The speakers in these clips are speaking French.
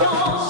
Dans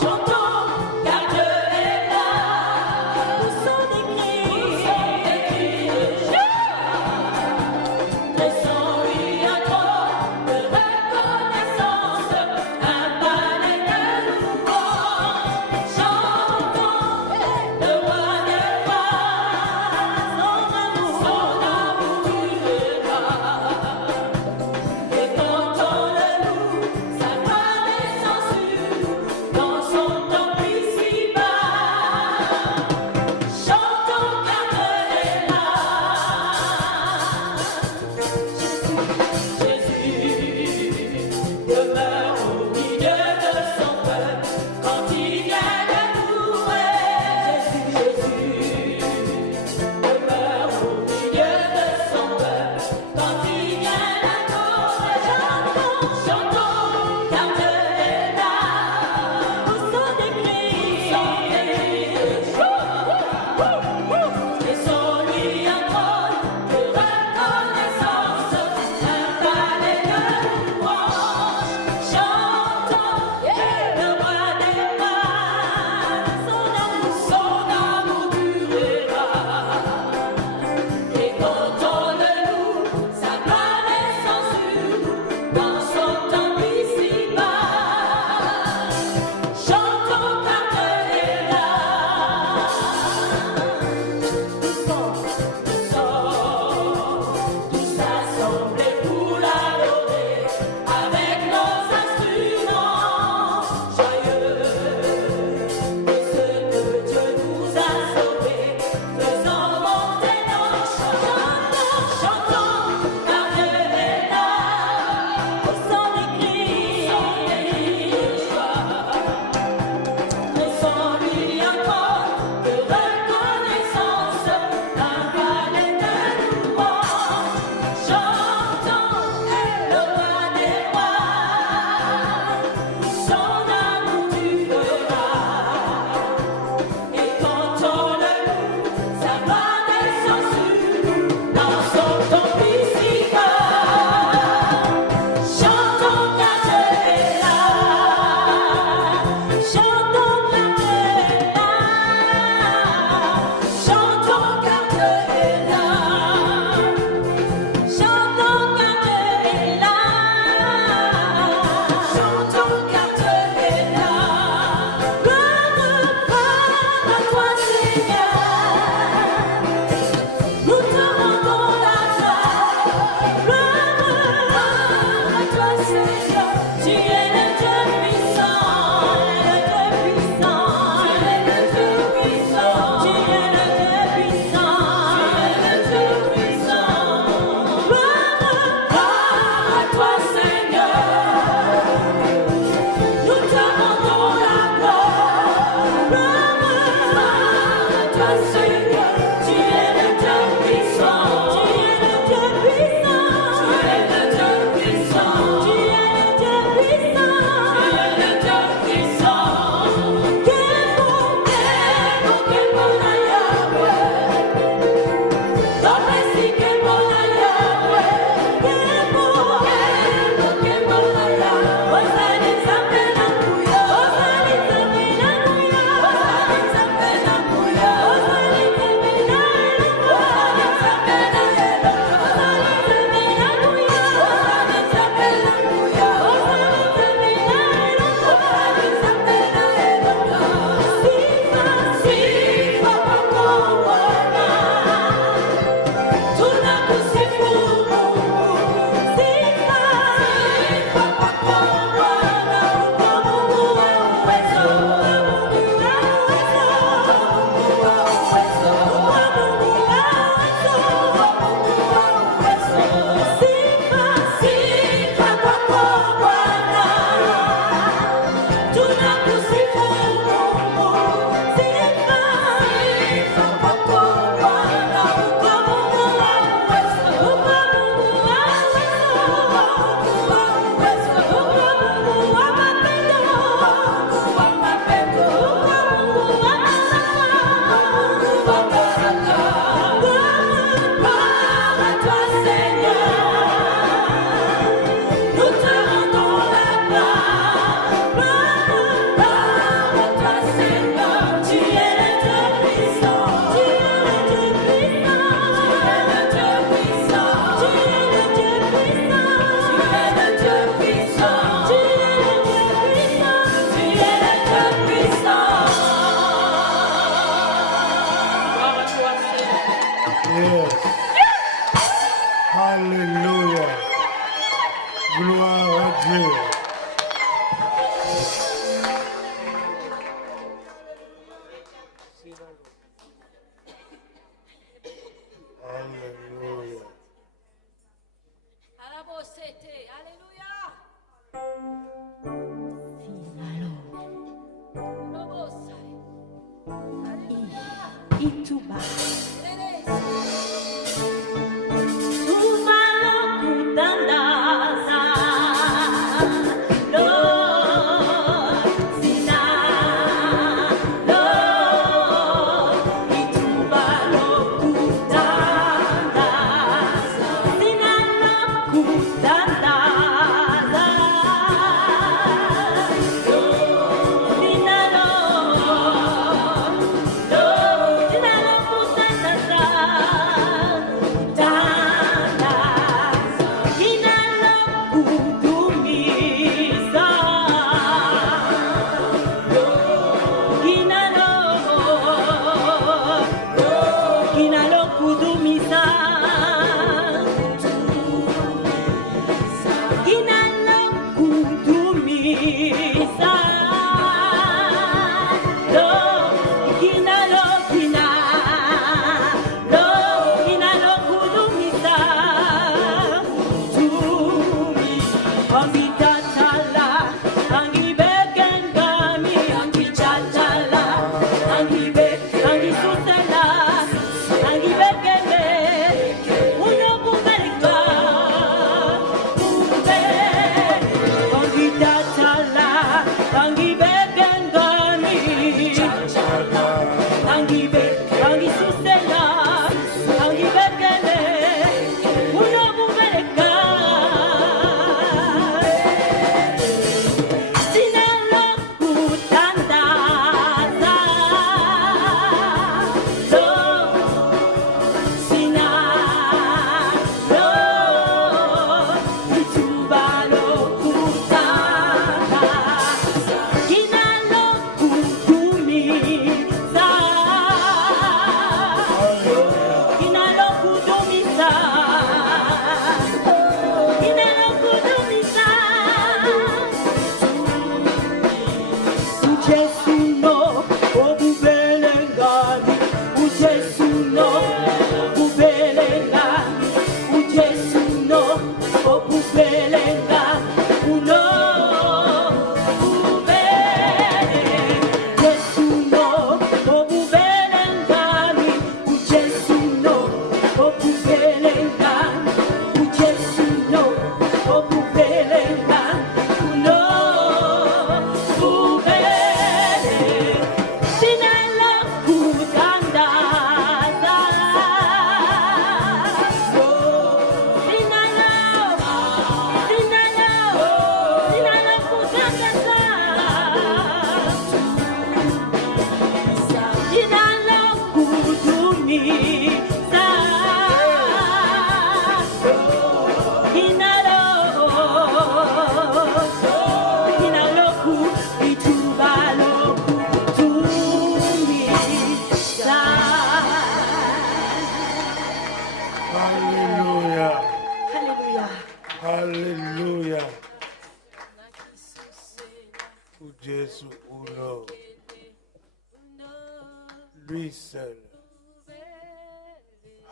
Lui seul.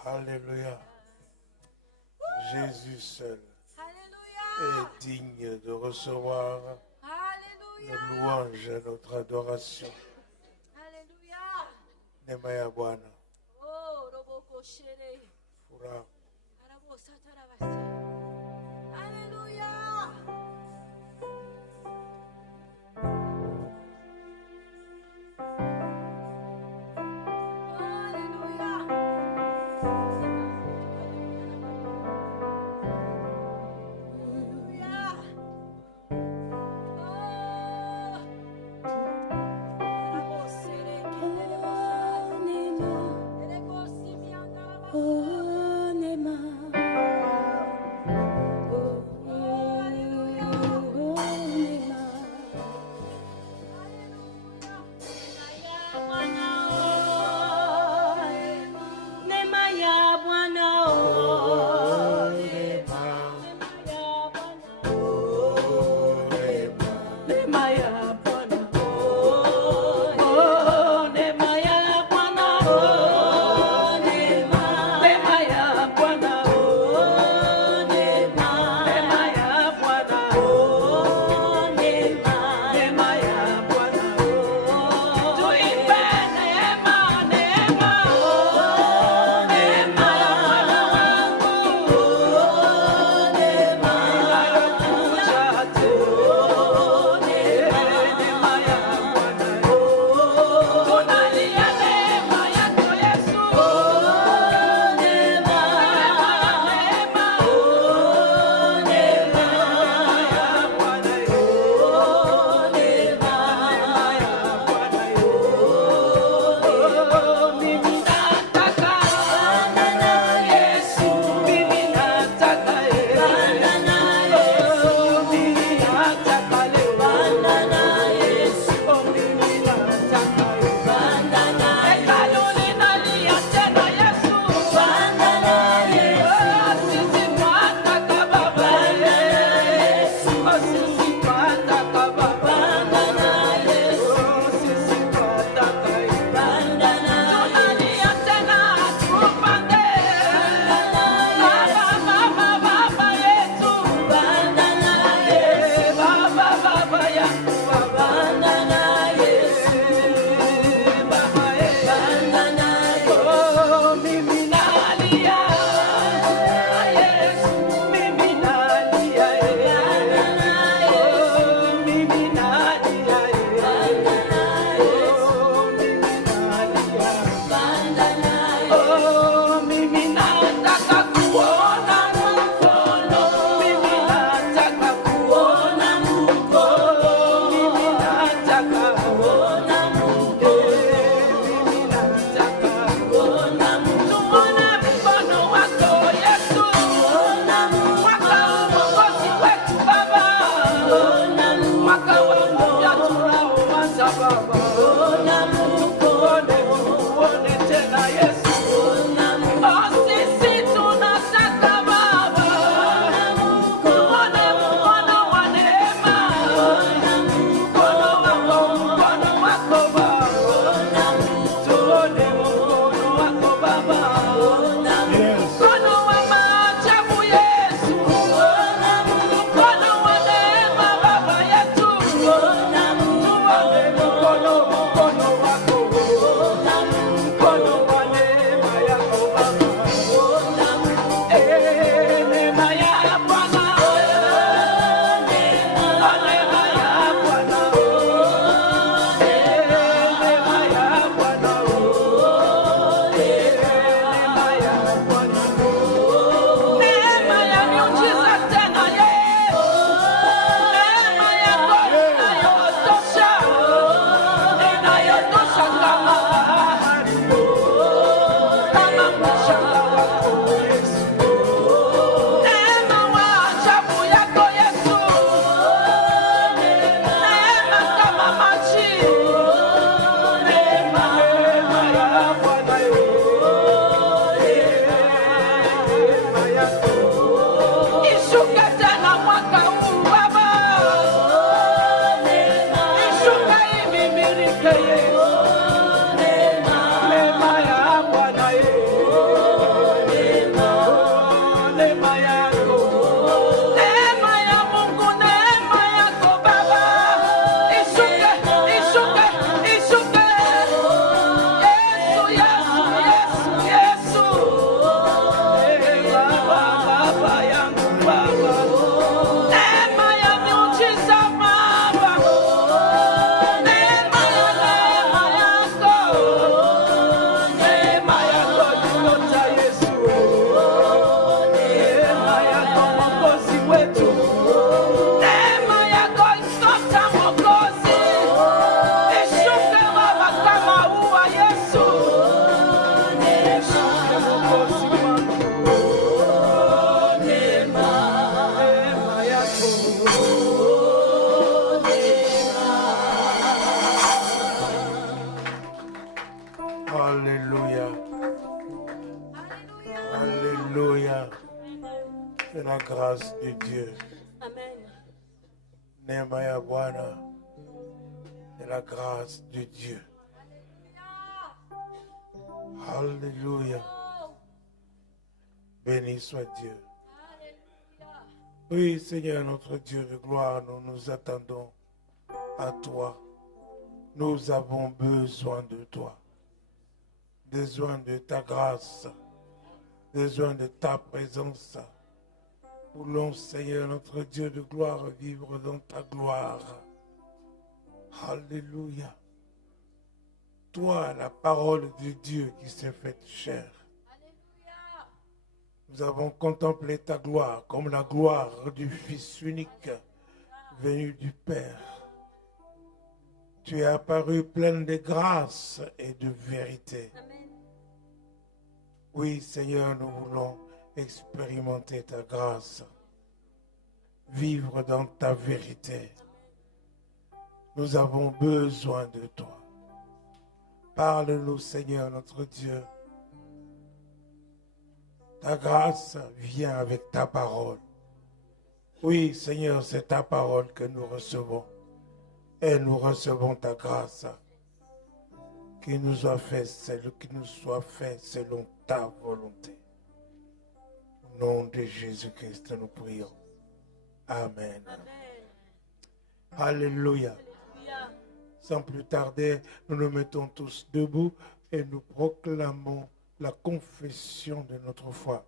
Alléluia. Jésus seul est digne de recevoir nos louanges et notre adoration. Nemaya Bwana. Furaha. Neema Alléluia. Alléluia. C'est la grâce de Dieu. Amen. Neema ya Bwana. C'est la grâce de Dieu. Alléluia. Béni soit Dieu. Oui, Seigneur, notre Dieu de gloire, nous nous attendons à toi. Nous avons besoin de toi. Besoin de ta grâce. Besoin de ta présence. Voulons, Seigneur, notre Dieu de gloire, vivre dans ta gloire. Alléluia. Toi, la parole de Dieu qui s'est faite chair. Nous avons contemplé ta gloire comme la gloire du Fils unique venu du Père. Tu es apparu pleine de grâce et de vérité. Oui, Seigneur, nous voulons expérimenter ta grâce, vivre dans ta vérité. Nous avons besoin de toi. Parle-nous, Seigneur, notre Dieu. Ta grâce vient avec ta parole. Oui, Seigneur, c'est ta parole que nous recevons. Et nous recevons ta grâce qui nous soit fait selon ta volonté. Au nom de Jésus-Christ, nous prions. Amen. Amen. Alléluia. Alléluia. Sans plus tarder, nous nous mettons tous debout et nous proclamons la confession de notre foi.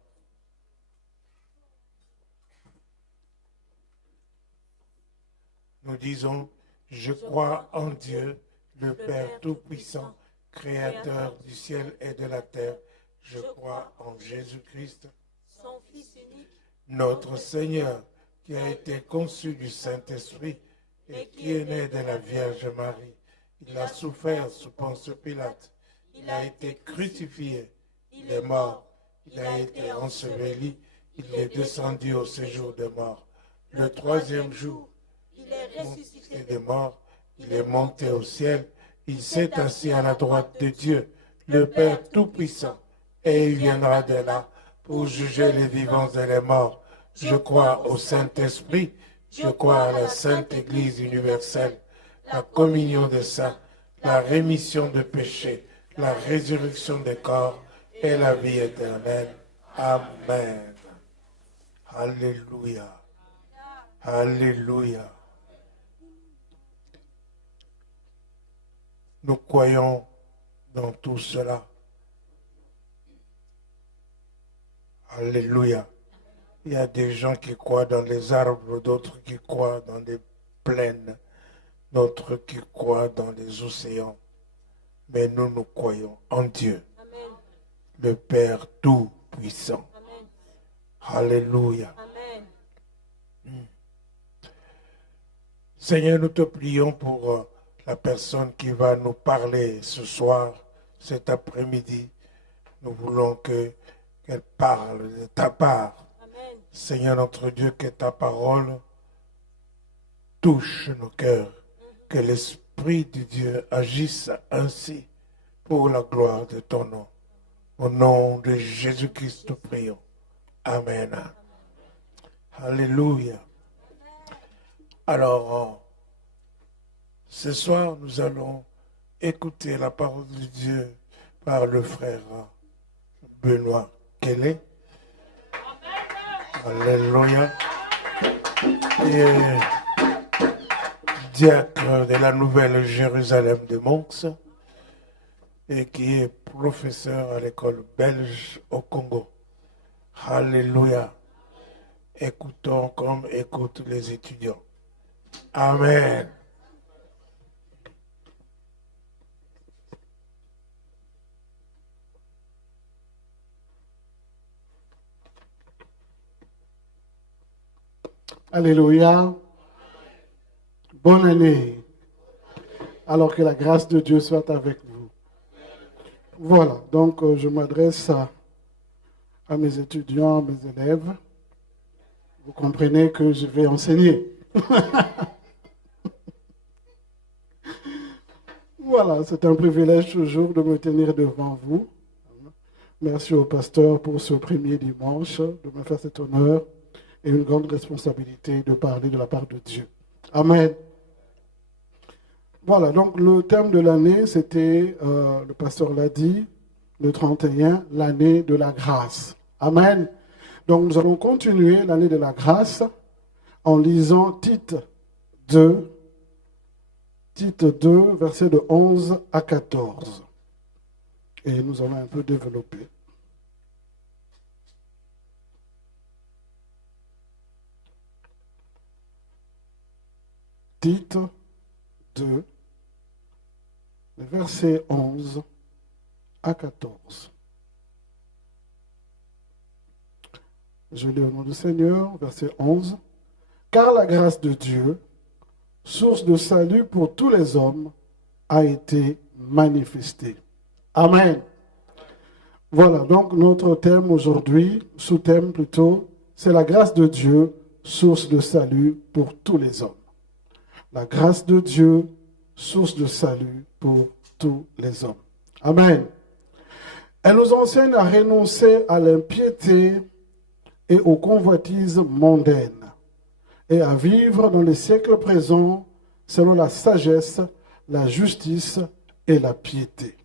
Nous disons, je crois en Dieu, le Père Tout-Puissant, Créateur du ciel et de la terre. Je crois en Jésus-Christ, Son Fils unique, notre Seigneur, qui a été conçu du Saint-Esprit et qui est né de la Vierge Marie. Il a souffert sous Ponce Pilate. Il a été crucifié. Il est mort. Il a été enseveli. Il est descendu au séjour des morts. Le troisième jour, il est ressuscité des morts. Il est monté au ciel. Il s'est assis à la droite de Dieu, le Père Tout-Puissant. Et il viendra de là pour juger les vivants et les morts. Je crois au Saint-Esprit. Je crois à la Sainte Église universelle, la communion des saints, la rémission des péchés, la résurrection des corps et la vie éternelle. Amen. Alléluia. Alléluia. Nous croyons dans tout cela. Alléluia. Il y a des gens qui croient dans les arbres, d'autres qui croient dans les plaines, d'autres qui croient dans les océans. Mais nous, nous croyons en Dieu, Amen. le Père Tout-Puissant. Amen. Alléluia. Amen. Seigneur, nous te prions pour la personne qui va nous parler ce soir, cet après-midi. Nous voulons qu'elle parle de ta part. Amen. Seigneur notre Dieu, que ta parole touche nos cœurs, que l'Esprit de Dieu agisse ainsi pour la gloire de ton nom. Au nom de Jésus-Christ, nous prions. Amen. Alléluia. Alors, ce soir, nous allons écouter la parole de Dieu par le frère Benoît Kelly. Alléluia. Et diacre de la Nouvelle Jérusalem de Monks et qui est professeur à l'école belge au Congo. Alléluia. Écoutons comme écoutent les étudiants. Amen. Alléluia. Bonne année. Alors que la grâce de Dieu soit avec vous. Voilà, donc je m'adresse à mes étudiants, à mes élèves. Vous comprenez que je vais enseigner. Voilà, c'est un privilège toujours de me tenir devant vous. Merci au pasteur pour ce premier dimanche, de me faire cet honneur et une grande responsabilité de parler de la part de Dieu. Amen. Voilà, donc le thème de l'année, c'était, le pasteur l'a dit, le 31, l'année de la grâce. Amen. Donc nous allons continuer l'année de la grâce en lisant Tite 2, versets de 11 à 14. Et nous allons un peu développer. Tite 2, versets 11 à 14. Je lis au nom du Seigneur, verset 11. « Car la grâce de Dieu, source de salut pour tous les hommes, a été manifestée. » Amen. Voilà, donc notre thème aujourd'hui, sous-thème plutôt, c'est la grâce de Dieu, source de salut pour tous les hommes. La grâce de Dieu, source de salut pour tous les hommes. Amen. Elle nous enseigne à renoncer à l'impiété et aux convoitises mondaines et à vivre dans les siècles présents selon la sagesse, la justice et la piété.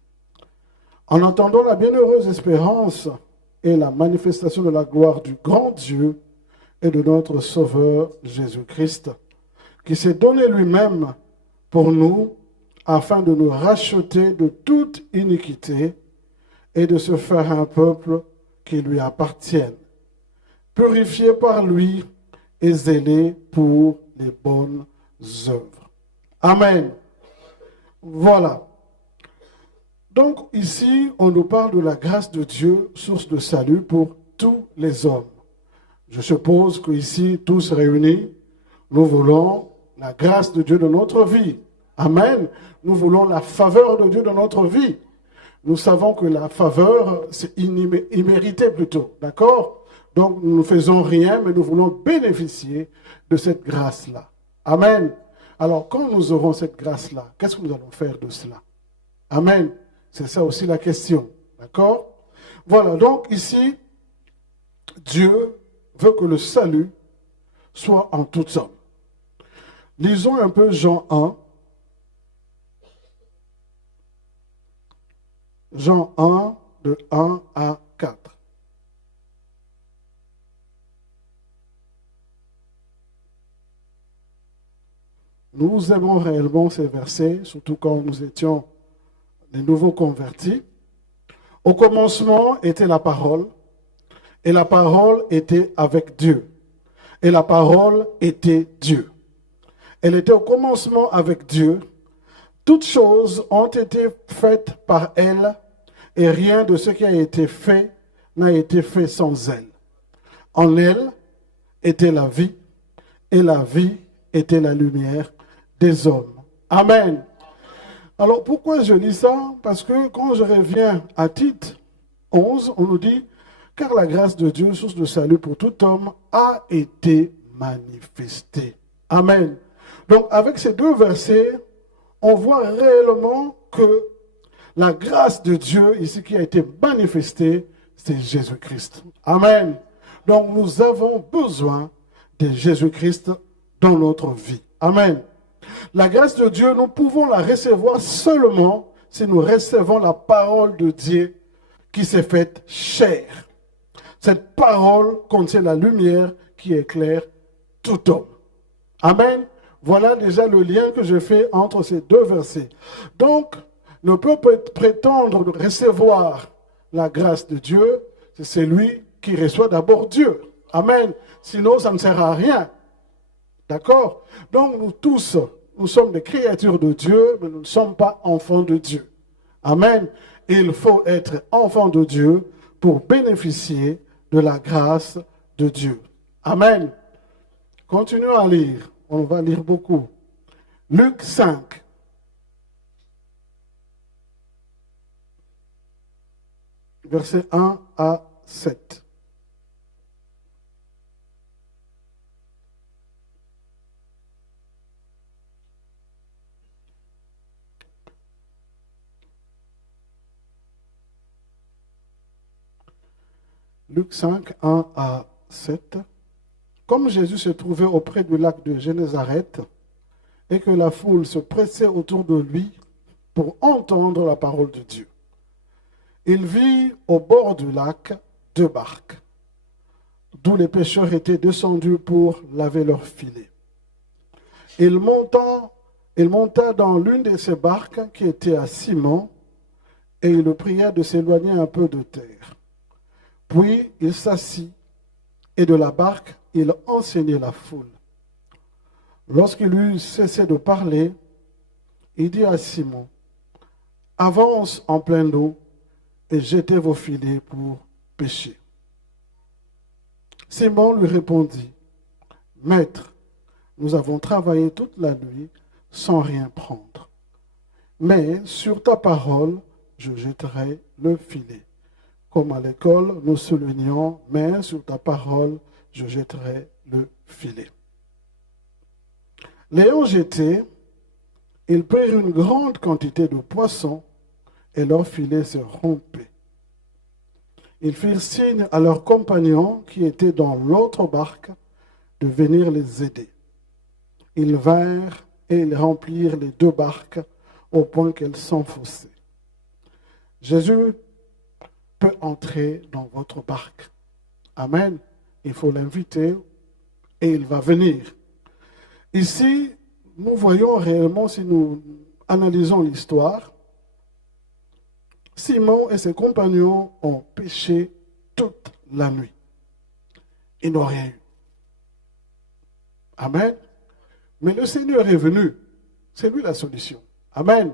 En entendant la bienheureuse espérance et la manifestation de la gloire du grand Dieu et de notre Sauveur Jésus-Christ, qui s'est donné lui-même pour nous afin de nous racheter de toute iniquité et de se faire un peuple qui lui appartienne, purifié par lui et zélé pour les bonnes œuvres. Amen. Voilà. Donc ici, on nous parle de la grâce de Dieu, source de salut pour tous les hommes. Je suppose qu'ici, tous réunis, nous voulons la grâce de Dieu dans notre vie. Amen. Nous voulons la faveur de Dieu dans notre vie. Nous savons que la faveur, c'est immérité plutôt. D'accord? Donc, nous ne faisons rien, mais nous voulons bénéficier de cette grâce-là. Amen. Alors, quand nous aurons cette grâce-là, qu'est-ce que nous allons faire de cela? Amen. C'est ça aussi la question. D'accord? Voilà, donc ici, Dieu veut que le salut soit en tous hommes. Lisons un peu Jean 1. Jean 1, de 1 à 4. Nous aimons réellement ces versets, surtout quand nous étions les nouveaux convertis. Au commencement était la parole, et la parole était avec Dieu, et la parole était Dieu. Elle était au commencement avec Dieu. Toutes choses ont été faites par elle, et rien de ce qui a été fait n'a été fait sans elle. En elle était la vie, et la vie était la lumière des hommes. Amen. Alors pourquoi je lis ça? Parce que quand je reviens à Tite 11, on nous dit « Car la grâce de Dieu, source de salut pour tout homme, a été manifestée. » Amen. Donc avec ces deux versets, on voit réellement que la grâce de Dieu, ici qui a été manifestée, c'est Jésus-Christ. Amen. Donc nous avons besoin de Jésus-Christ dans notre vie. Amen. La grâce de Dieu, nous pouvons la recevoir seulement si nous recevons la parole de Dieu qui s'est faite chair. Cette parole contient la lumière qui éclaire tout homme. Amen. Voilà déjà le lien que je fais entre ces deux versets. Donc, ne peut prétendre recevoir la grâce de Dieu, c'est celui qui reçoit d'abord Dieu. Amen. Sinon, ça ne sert à rien. D'accord? Donc, nous tous, nous sommes des créatures de Dieu, mais nous ne sommes pas enfants de Dieu. Amen. Il faut être enfant de Dieu pour bénéficier de la grâce de Dieu. Amen. Continuons à lire. On va lire beaucoup. Luc 5. Versets 1 à 7. Luc 5, 1 à 7. Comme Jésus se trouvait auprès du lac de Génézareth et que la foule se pressait autour de lui pour entendre la parole de Dieu, il vit au bord du lac 2 barques, d'où les pêcheurs étaient descendus pour laver leurs filets. Il monta dans l'une de ces barques qui était à Simon et il le pria de s'éloigner un peu de terre. Puis il s'assit et de la barque, il enseignait la foule. Lorsqu'il eut cessé de parler, il dit à Simon, « Avance en pleine eau et jetez vos filets pour pêcher. » Simon lui répondit, « Maître, nous avons travaillé toute la nuit sans rien prendre. Mais sur ta parole, je jetterai le filet. Comme à l'école, nous soulignons, mais sur ta parole, je jetterai le filet. » L'ayant jeté, ils prirent une grande quantité de poissons et leur filet se rompait. Ils firent signe à leurs compagnons qui étaient dans l'autre barque de venir les aider. Ils vinrent et ils remplirent les 2 barques au point qu'elles s'enfonçaient. Jésus peut entrer dans votre barque. Amen. Il faut l'inviter et il va venir. Ici, nous voyons réellement, si nous analysons l'histoire, Simon et ses compagnons ont pêché toute la nuit. Ils n'ont rien eu. Amen. Mais le Seigneur est venu. C'est lui la solution. Amen.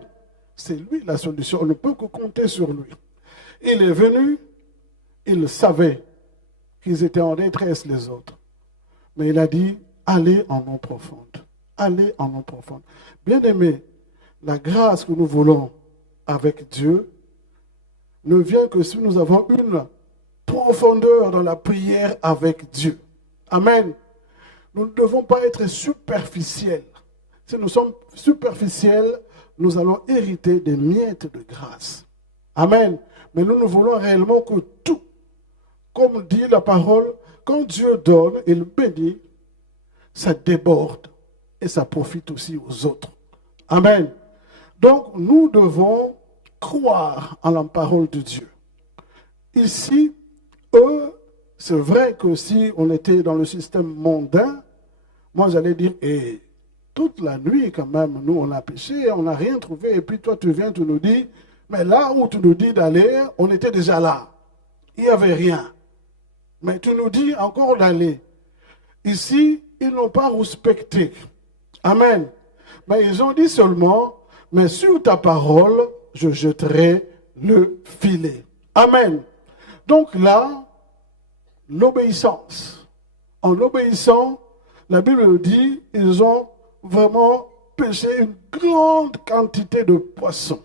C'est lui la solution. On ne peut que compter sur lui. Il est venu, il savait qu'ils étaient en détresse les autres. Mais il a dit, allez en eau profonde. Allez en eau profonde. Bien-aimés, la grâce que nous voulons avec Dieu ne vient que si nous avons une profondeur dans la prière avec Dieu. Amen. Nous ne devons pas être superficiels. Si nous sommes superficiels, nous allons hériter des miettes de grâce. Amen. Mais nous voulons réellement que tout, comme dit la parole, quand Dieu donne, il bénit, ça déborde et ça profite aussi aux autres. Amen. Donc, nous devons croire en la parole de Dieu. Ici, eux, c'est vrai que si on était dans le système mondain, moi j'allais dire, toute la nuit quand même, nous on a pêché, on n'a rien trouvé, et puis toi tu viens, tu nous dis, mais là où tu nous dis d'aller, on était déjà là. Il n'y avait rien. Mais tu nous dis encore d'aller. Ici, ils n'ont pas respecté. Amen. Mais ils ont dit seulement, mais sur ta parole, je jetterai le filet. Amen. Donc là, l'obéissance. En obéissant, la Bible dit, ils ont vraiment pêché une grande quantité de poissons.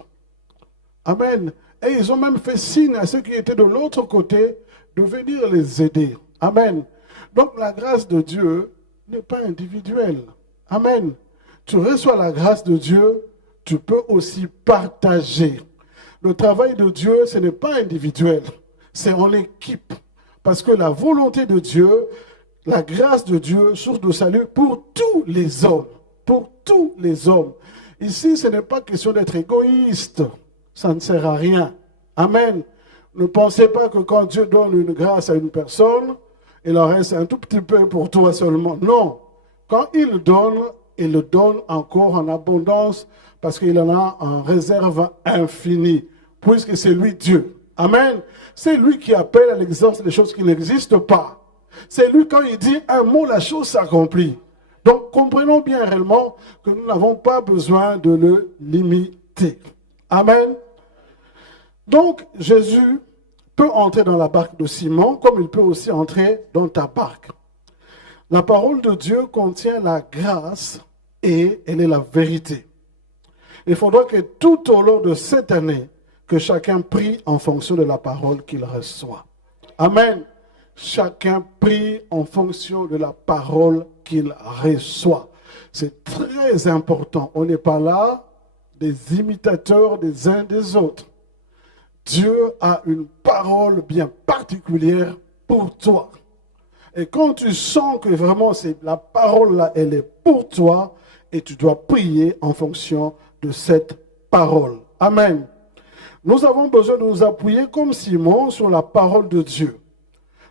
Amen. Et ils ont même fait signe à ceux qui étaient de l'autre côté de venir les aider. Amen. Donc la grâce de Dieu n'est pas individuelle. Amen. Tu reçois la grâce de Dieu, tu peux aussi partager. Le travail de Dieu, ce n'est pas individuel, c'est en équipe. Parce que la volonté de Dieu, la grâce de Dieu, source de salut pour tous les hommes. pour tous les hommes. Ici, ce n'est pas question d'être égoïste. Ça ne sert à rien. Amen. Ne pensez pas que quand Dieu donne une grâce à une personne, il en reste un tout petit peu pour toi seulement. Non. Quand il le donne encore en abondance parce qu'il en a en réserve infinie, puisque c'est lui Dieu. Amen. C'est lui qui appelle à l'existence des choses qui n'existent pas. C'est lui, quand il dit un mot, la chose s'accomplit. Donc, comprenons bien réellement que nous n'avons pas besoin de le limiter. Amen. Donc, Jésus peut entrer dans la barque de Simon, comme il peut aussi entrer dans ta barque. La parole de Dieu contient la grâce et elle est la vérité. Il faudra que tout au long de cette année, que chacun prie en fonction de la parole qu'il reçoit. Amen. Chacun prie en fonction de la parole qu'il reçoit. C'est très important. On n'est pas là des imitateurs des uns des autres. Dieu a une parole bien particulière pour toi. Et quand tu sens que vraiment la parole là, elle est pour toi, et tu dois prier en fonction de cette parole. Amen. Nous avons besoin de nous appuyer comme Simon sur la parole de Dieu.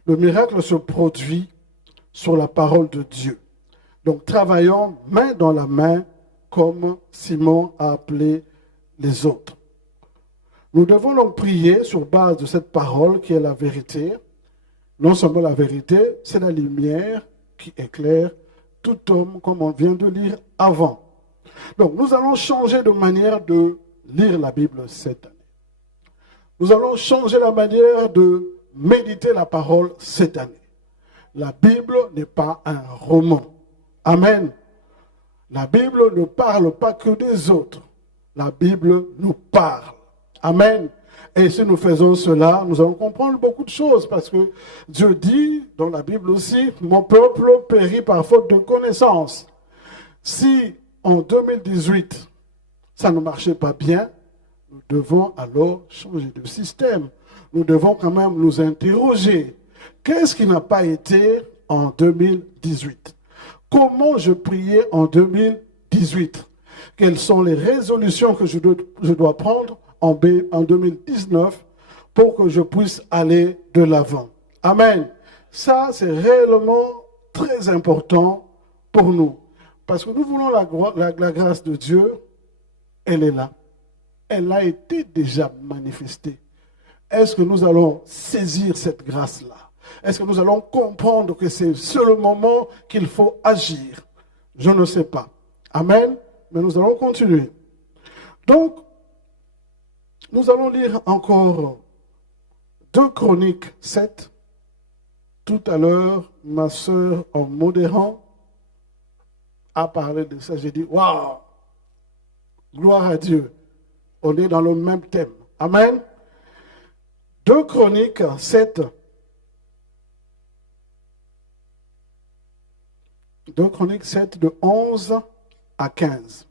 Le miracle se produit sur la parole de Dieu. Donc travaillons main dans la main comme Simon a appelé les autres. Nous devons donc prier sur base de cette parole qui est la vérité. Non seulement la vérité, c'est la lumière qui éclaire tout homme, comme on vient de lire avant. Donc nous allons changer de manière de lire la Bible cette année. Nous allons changer la manière de méditer la parole cette année. La Bible n'est pas un roman. Amen. La Bible ne parle pas que des autres. La Bible nous parle. Amen. Et si nous faisons cela, nous allons comprendre beaucoup de choses parce que Dieu dit dans la Bible aussi, mon peuple périt par faute de connaissance. Si en 2018, ça ne marchait pas bien, nous devons alors changer de système. Nous devons quand même nous interroger. Qu'est-ce qui n'a pas été en 2018? Comment je priais en 2018? Quelles sont les résolutions que je dois prendre en 2019 pour que je puisse aller de l'avant? Amen. Ça, c'est réellement très important pour nous. Parce que nous voulons la grâce de Dieu, elle est là. Elle a été déjà manifestée. Est-ce que nous allons saisir cette grâce-là? Est-ce que nous allons comprendre que c'est le moment qu'il faut agir? Je ne sais pas. Amen. Mais nous allons continuer. Donc, nous allons lire encore 2 Chroniques 7. Tout à l'heure, ma sœur, en modérant, a parlé de ça. J'ai dit, waouh, gloire à Dieu. On est dans le même thème. Amen. 2 Chroniques 7. 2 Chroniques 7 de 11 à 15.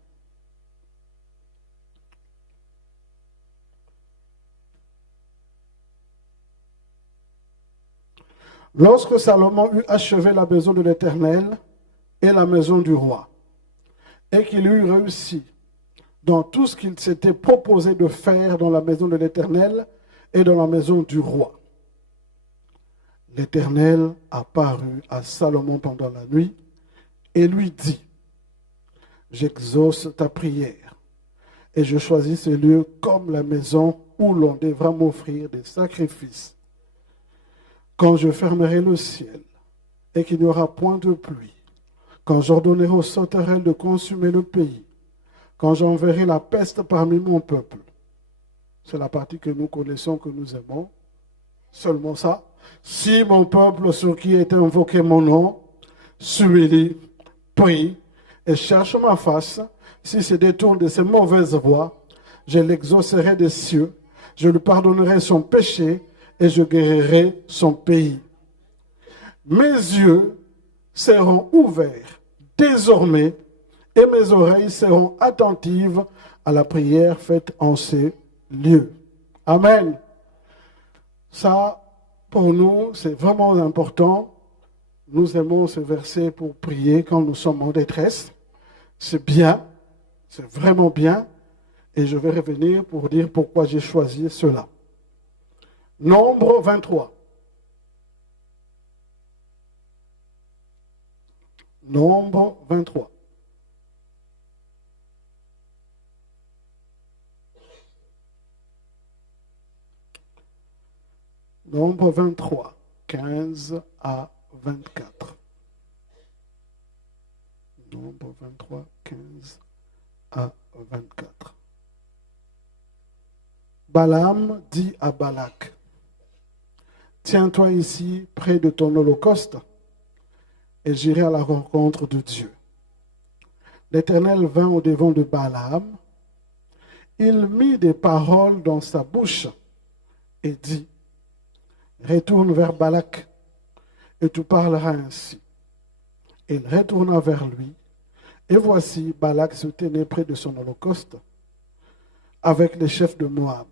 Lorsque Salomon eut achevé la maison de l'Éternel et la maison du roi, et qu'il eut réussi dans tout ce qu'il s'était proposé de faire dans la maison de l'Éternel et dans la maison du roi, l'Éternel apparut à Salomon pendant la nuit et lui dit, j'exauce ta prière et je choisis ce lieu comme la maison où l'on devra m'offrir des sacrifices. Quand je fermerai le ciel et qu'il n'y aura point de pluie, quand j'ordonnerai aux sauterelles de consumer le pays, quand j'enverrai la peste parmi mon peuple. C'est la partie que nous connaissons, que nous aimons. Seulement ça. Si mon peuple sur qui est invoqué mon nom, s'humilie, prie et cherche ma face, s'il se détourne de ses mauvaises voies, je l'exaucerai des cieux, je lui pardonnerai son péché et je guérirai son pays. Mes yeux seront ouverts désormais et mes oreilles seront attentives à la prière faite en ces lieux. Amen. Ça, pour nous, c'est vraiment important. Nous aimons ce verset pour prier quand nous sommes en détresse. C'est bien, c'est vraiment bien, et je vais revenir pour dire pourquoi j'ai choisi cela. Nombre 23. Nombre 23. Nombre 23, 15 à 24. Nombre 23, 15 à 24. Balaam dit à Balak, tiens-toi ici près de ton holocauste et j'irai à la rencontre de Dieu. L'Éternel vint au-devant de Balaam, il mit des paroles dans sa bouche et dit, retourne vers Balak et tu parleras ainsi. Il retourna vers lui et voici Balak se tenait près de son holocauste avec les chefs de Moab.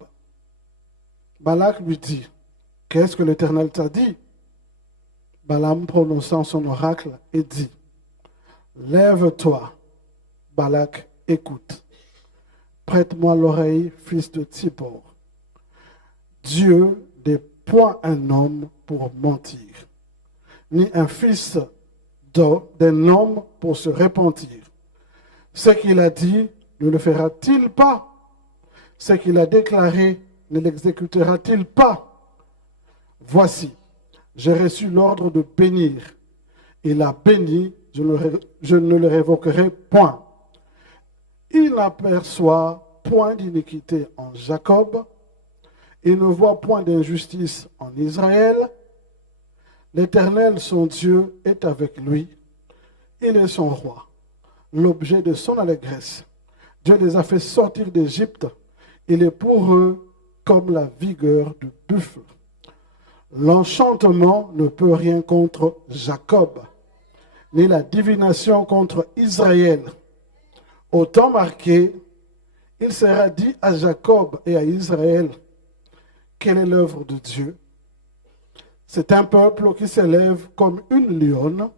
Balak lui dit, qu'est-ce que l'Éternel t'a dit? Balaam prononçant son oracle et dit, lève-toi, Balak, écoute. Prête-moi l'oreille, fils de Tsippor. Dieu n'est point un homme pour mentir, ni un fils d'un homme pour se repentir. Ce qu'il a dit, ne le fera-t-il pas? Ce qu'il a déclaré, ne l'exécutera-t-il pas? Voici, j'ai reçu l'ordre de bénir. Il a béni, je ne le révoquerai point. Il n'aperçoit point d'iniquité en Jacob. Il ne voit point d'injustice en Israël. L'Éternel, son Dieu, est avec lui. Il est son roi, l'objet de son allégresse. Dieu les a fait sortir d'Égypte. Il est pour eux comme la vigueur du buffle. L'enchantement ne peut rien contre Jacob, ni la divination contre Israël. Au temps marqué, il sera dit à Jacob et à Israël, quelle est l'œuvre de Dieu? C'est un peuple qui s'élève comme une lionne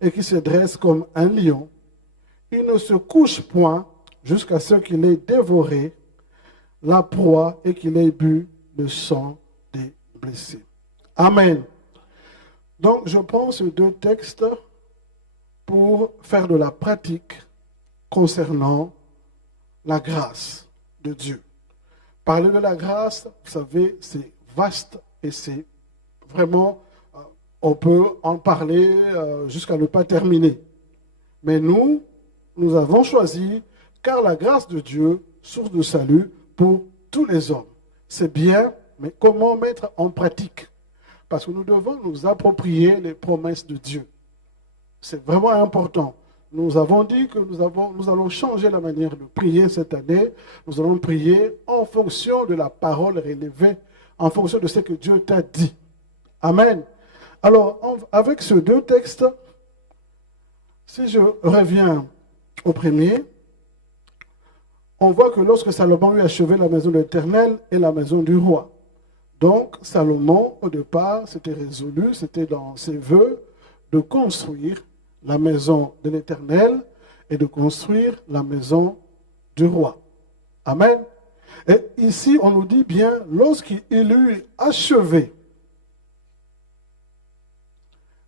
et qui se dresse comme un lion. Il ne se couche point jusqu'à ce qu'il ait dévoré la proie et qu'il ait bu le sang des blessés. Amen. Donc, je prends ces deux textes pour faire de la pratique concernant la grâce de Dieu. Parler de la grâce, vous savez, c'est vaste et c'est vraiment, on peut en parler jusqu'à ne pas terminer. Mais nous avons choisi, car la grâce de Dieu, source de salut pour tous les hommes. C'est bien, mais comment mettre en pratique? Parce que nous devons nous approprier les promesses de Dieu. C'est vraiment important. Nous avons dit que nous allons changer la manière de prier cette année. Nous allons prier en fonction de la parole relevée, en fonction de ce que Dieu t'a dit. Amen. Alors, avec ces deux textes, si je reviens au premier, on voit que lorsque Salomon eut achevé la maison de l'Éternel et la maison du roi, donc Salomon, au départ, s'était résolu, c'était dans ses vœux, de construire la maison de l'Éternel et de construire la maison du roi. Amen. Et ici, on nous dit bien, lorsqu'il eut achevé,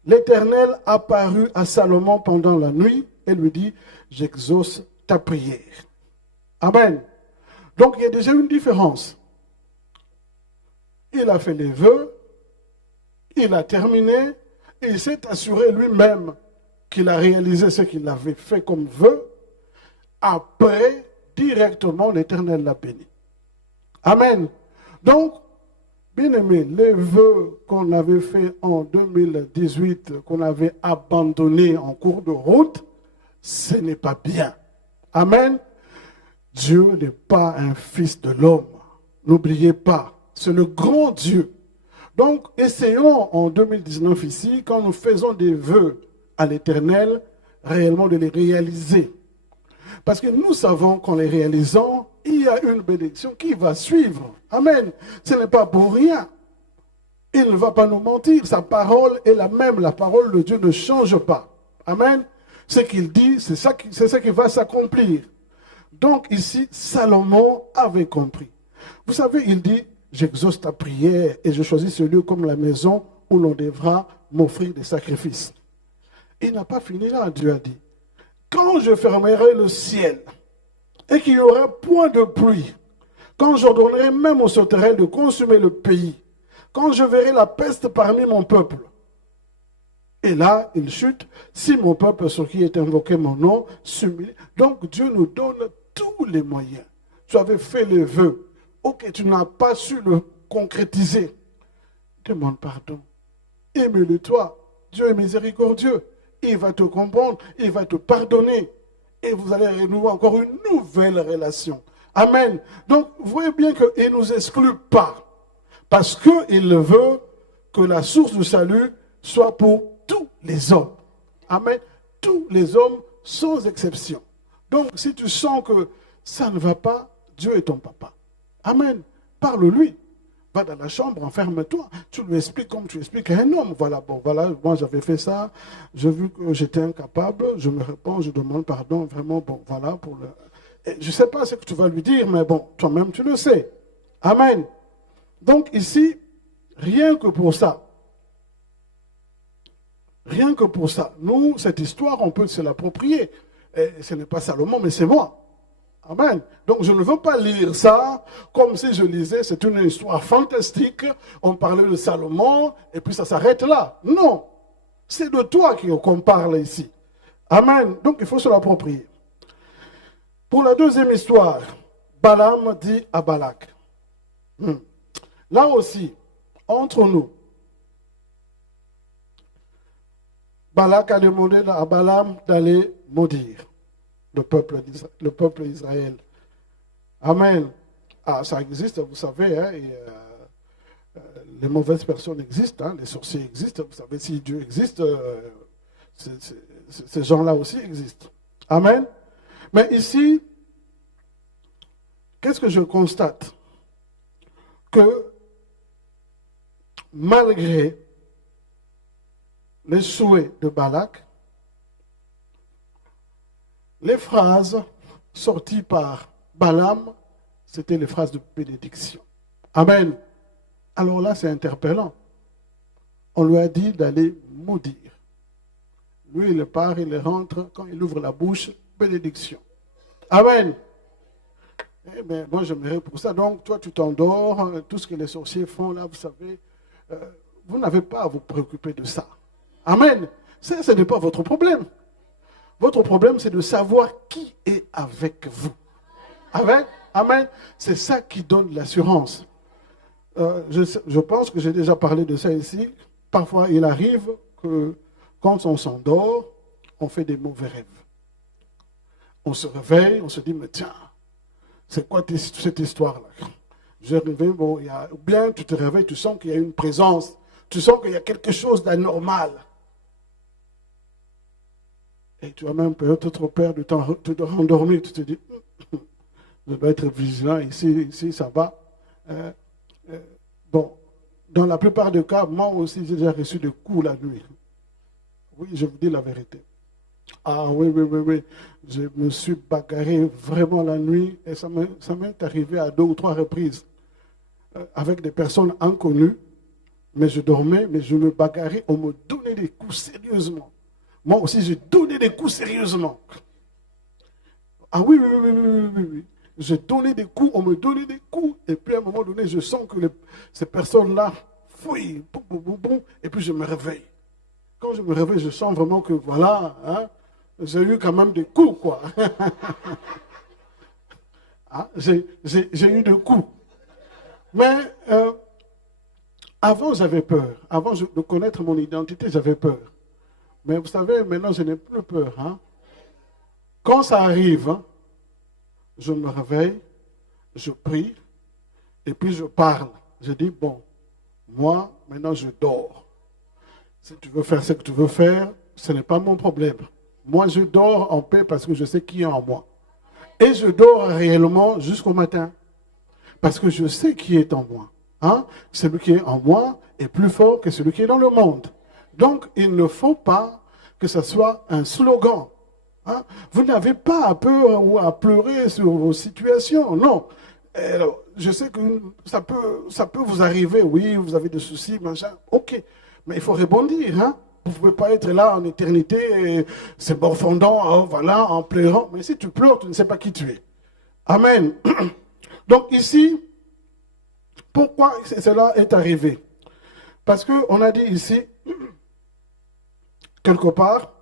l'Éternel apparut à Salomon pendant la nuit et lui dit, j'exauce ta prière. Amen. Donc, il y a déjà une différence. Il a fait les vœux, il a terminé, et il s'est assuré lui-même qu'il a réalisé ce qu'il avait fait comme vœu. Après, directement, l'Éternel l'a béni. Amen. Donc, bien aimé, les vœux qu'on avait fait en 2018, qu'on avait abandonnés en cours de route, ce n'est pas bien. Amen. Dieu n'est pas un fils de l'homme. N'oubliez pas, c'est le grand Dieu. Donc, essayons en 2019 ici, quand nous faisons des vœux à l'Éternel, réellement de les réaliser. Parce que nous savons qu'en les réalisant, il y a une bénédiction qui va suivre. Amen. Ce n'est pas pour rien. Il ne va pas nous mentir. Sa parole est la même. La parole de Dieu ne change pas. Amen. Ce qu'il dit, c'est ce qui va s'accomplir. Donc ici, Salomon avait compris. Vous savez, il dit, j'exauce ta prière et je choisis ce lieu comme la maison où l'on devra m'offrir des sacrifices. Il n'a pas fini là, Dieu a dit. Quand je fermerai le ciel et qu'il n'y aura point de pluie, quand j'ordonnerai même aux sauterelles de consumer le pays, quand je verrai la peste parmi mon peuple, et là, il chute, si mon peuple sur qui est invoqué mon nom s'humilie. Donc Dieu nous donne tous les moyens. Tu avais fait les vœux. Ok, tu n'as pas su le concrétiser. Demande pardon. Aime-le toi. Dieu est miséricordieux. Il va te comprendre, il va te pardonner. Et vous allez renouer encore une nouvelle relation. Amen. Donc, vous voyez bien qu'il ne nous exclut pas. Parce qu'il veut que la source du salut soit pour tous les hommes. Amen. Tous les hommes sans exception. Donc, si tu sens que ça ne va pas, Dieu est ton papa. Amen. Parle-lui. Va dans la chambre, enferme-toi. Tu lui expliques comme tu expliques à un homme. Voilà, bon, voilà, moi j'avais fait ça. J'ai vu que j'étais incapable. Je me réponds, je demande pardon. Vraiment, bon, voilà. Et je ne sais pas ce que tu vas lui dire, mais bon, toi-même tu le sais. Amen. Donc ici, rien que pour ça, nous, cette histoire, on peut se l'approprier. Et ce n'est pas Salomon, mais c'est moi. Amen. Donc je ne veux pas lire ça comme si je lisais, c'est une histoire fantastique, on parlait de Salomon, et puis ça s'arrête là. Non, c'est de toi qu'on parle ici. Amen. Donc il faut se l'approprier. Pour la deuxième histoire, Balaam dit à Balak. Là aussi, entre nous, Balak a demandé à Balaam d'aller maudire le peuple d'Israël. Amen. Ah, ça existe, vous savez, hein, les mauvaises personnes existent, hein, les sorciers existent, vous savez, si Dieu existe, ces gens-là aussi existent. Amen. Mais ici, qu'est-ce que je constate? Que malgré les souhaits de Balak, les phrases sorties par Balaam, c'était les phrases de bénédiction. Amen. Alors là, c'est interpellant. On lui a dit d'aller maudire. Lui, il part, il rentre, quand il ouvre la bouche, bénédiction. Amen. Eh bien, moi, j'aimerais pour ça. Donc, toi, tu t'endors, tout ce que les sorciers font, là, vous savez, vous n'avez pas à vous préoccuper de ça. Amen. Ça, ce n'est pas votre problème. Votre problème, c'est de savoir qui est avec vous. Amen. Amen. C'est ça qui donne l'assurance. Je pense que j'ai déjà parlé de ça ici. Parfois, il arrive que quand on s'endort, on fait des mauvais rêves. On se réveille, on se dit, mais tiens, c'est quoi cette histoire-là? J'ai rêvé, bon, ou bien tu te réveilles, tu sens qu'il y a une présence, tu sens qu'il y a quelque chose d'anormal. Et tu as même peut-être trop peur de te rendormir. Tu te dis, je dois être vigilant ici ça va. Bon, dans la plupart des cas, moi aussi, j'ai déjà reçu des coups la nuit. Oui, je vous dis la vérité. Ah oui. Je me suis bagarré vraiment la nuit et ça m'est arrivé à 2 ou 3 reprises avec des personnes inconnues. Mais je dormais, mais je me bagarrais, on me donnait des coups sérieusement. Moi aussi, j'ai donné des coups sérieusement. Ah oui. J'ai donné des coups, on me donnait des coups. Et puis à un moment donné, je sens que ces personnes-là fouillent, boum, et puis je me réveille. Quand je me réveille, je sens vraiment que voilà, hein, j'ai eu quand même des coups, quoi. Ah, j'ai eu des coups. Mais avant, j'avais peur. Avant de connaître mon identité, j'avais peur. Mais vous savez, maintenant, je n'ai plus peur. Hein. Quand ça arrive, hein, je me réveille, je prie, et puis je parle. Je dis, bon, moi, maintenant, je dors. Si tu veux faire ce que tu veux faire, ce n'est pas mon problème. Moi, je dors en paix parce que je sais qui est en moi. Et je dors réellement jusqu'au matin. Parce que je sais qui est en moi. Hein? Celui qui est en moi est plus fort que celui qui est dans le monde. Donc, il ne faut pas que ce soit un slogan. Hein? Vous n'avez pas à peur ou à pleurer sur vos situations, non. Alors, je sais que ça peut vous arriver, oui, vous avez des soucis, machin, ok, mais il faut rebondir, hein. Vous ne pouvez pas être là en éternité, et c'est morfondant, oh, voilà, en pleurant, mais si tu pleures, tu ne sais pas qui tu es. Amen. Donc ici, pourquoi cela est arrivé? Parce qu'on a dit ici, quelque part,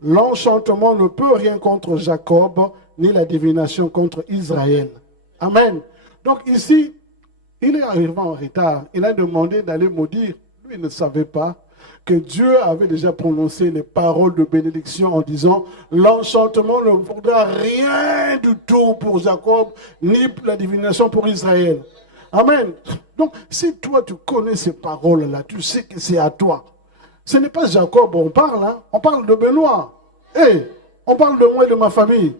l'enchantement ne peut rien contre Jacob, ni la divination contre Israël. Amen. Donc ici, il est arrivé en retard. Il a demandé d'aller maudire. Lui, il ne savait pas que Dieu avait déjà prononcé les paroles de bénédiction en disant « L'enchantement ne vaudra rien du tout pour Jacob, ni la divination pour Israël. » Amen. Donc, si toi, tu connais ces paroles-là, tu sais que c'est à toi. Ce n'est pas Jacob, on parle, hein? On parle de Benoît. Hey, on parle de moi et de ma famille.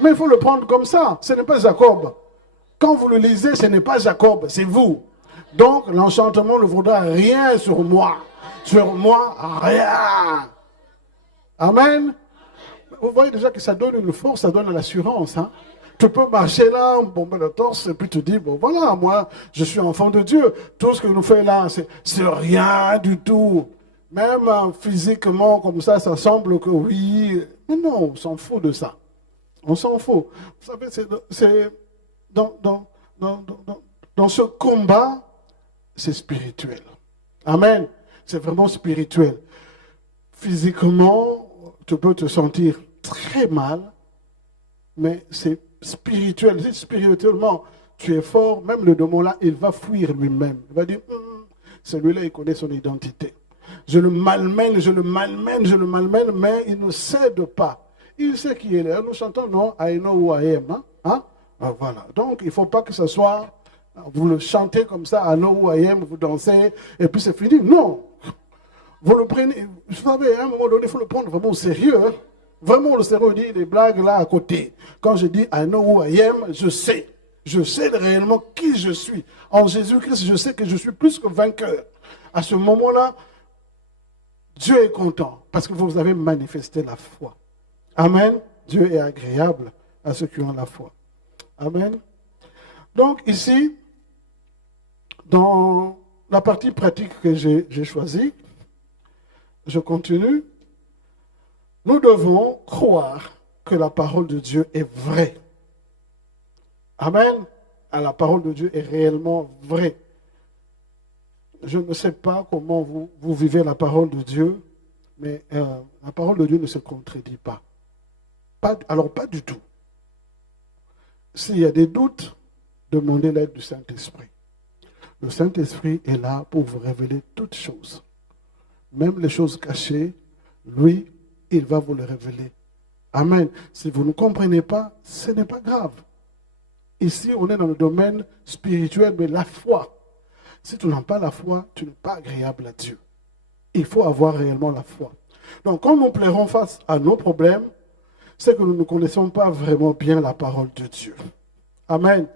Mais il faut le prendre comme ça. Ce n'est pas Jacob. Quand vous le lisez, ce n'est pas Jacob, c'est vous. Donc, l'enchantement ne vaudra rien sur moi. Sur moi, rien. Amen. Vous voyez déjà que ça donne une force, ça donne l'assurance. Hein? Tu peux marcher là, bomber le torse, et puis tu dis, bon voilà, moi, je suis enfant de Dieu. Tout ce que nous faisons là, c'est rien du tout. Même physiquement, comme ça semble que oui. Mais non, on s'en fout de ça. On s'en fout. Vous savez, c'est dans ce combat, c'est spirituel. Amen. C'est vraiment spirituel. Physiquement, tu peux te sentir très mal, mais c'est spirituel. Si spirituellement, tu es fort, même le démon-là, il va fuir lui-même. Il va dire, celui-là, il connaît son identité. Je le malmène, mais il ne cède pas. Il sait qui il est. Nous chantons, non, I know who I am. Hein? Ah, voilà. Donc, il ne faut pas que ce soit, vous le chantez comme ça, I know who I am, vous dansez, et puis c'est fini. Non. Vous le prenez, vous savez, à un moment donné, il faut le prendre vraiment au sérieux. Hein? Vraiment au sérieux, on dit des blagues là à côté. Quand je dis I know who I am, je sais. Je sais réellement qui je suis. En Jésus-Christ, je sais que je suis plus que vainqueur. À ce moment-là, Dieu est content parce que vous avez manifesté la foi. Amen. Dieu est agréable à ceux qui ont la foi. Amen. Donc ici, dans la partie pratique que j'ai choisie, je continue. Nous devons croire que la parole de Dieu est vraie. Amen. La parole de Dieu est réellement vraie. Je ne sais pas comment vous vivez la parole de Dieu, mais la parole de Dieu ne se contredit pas. Alors pas du tout. S'il y a des doutes, demandez l'aide du Saint-Esprit. Le Saint-Esprit est là pour vous révéler toutes choses. Même les choses cachées, lui, il va vous les révéler. Amen. Si vous ne comprenez pas, ce n'est pas grave. Ici, on est dans le domaine spirituel, mais la foi. Si tu n'as pas la foi, tu n'es pas agréable à Dieu. Il faut avoir réellement la foi. Donc, quand nous plairons face à nos problèmes, c'est que nous ne connaissons pas vraiment bien la parole de Dieu. Amen.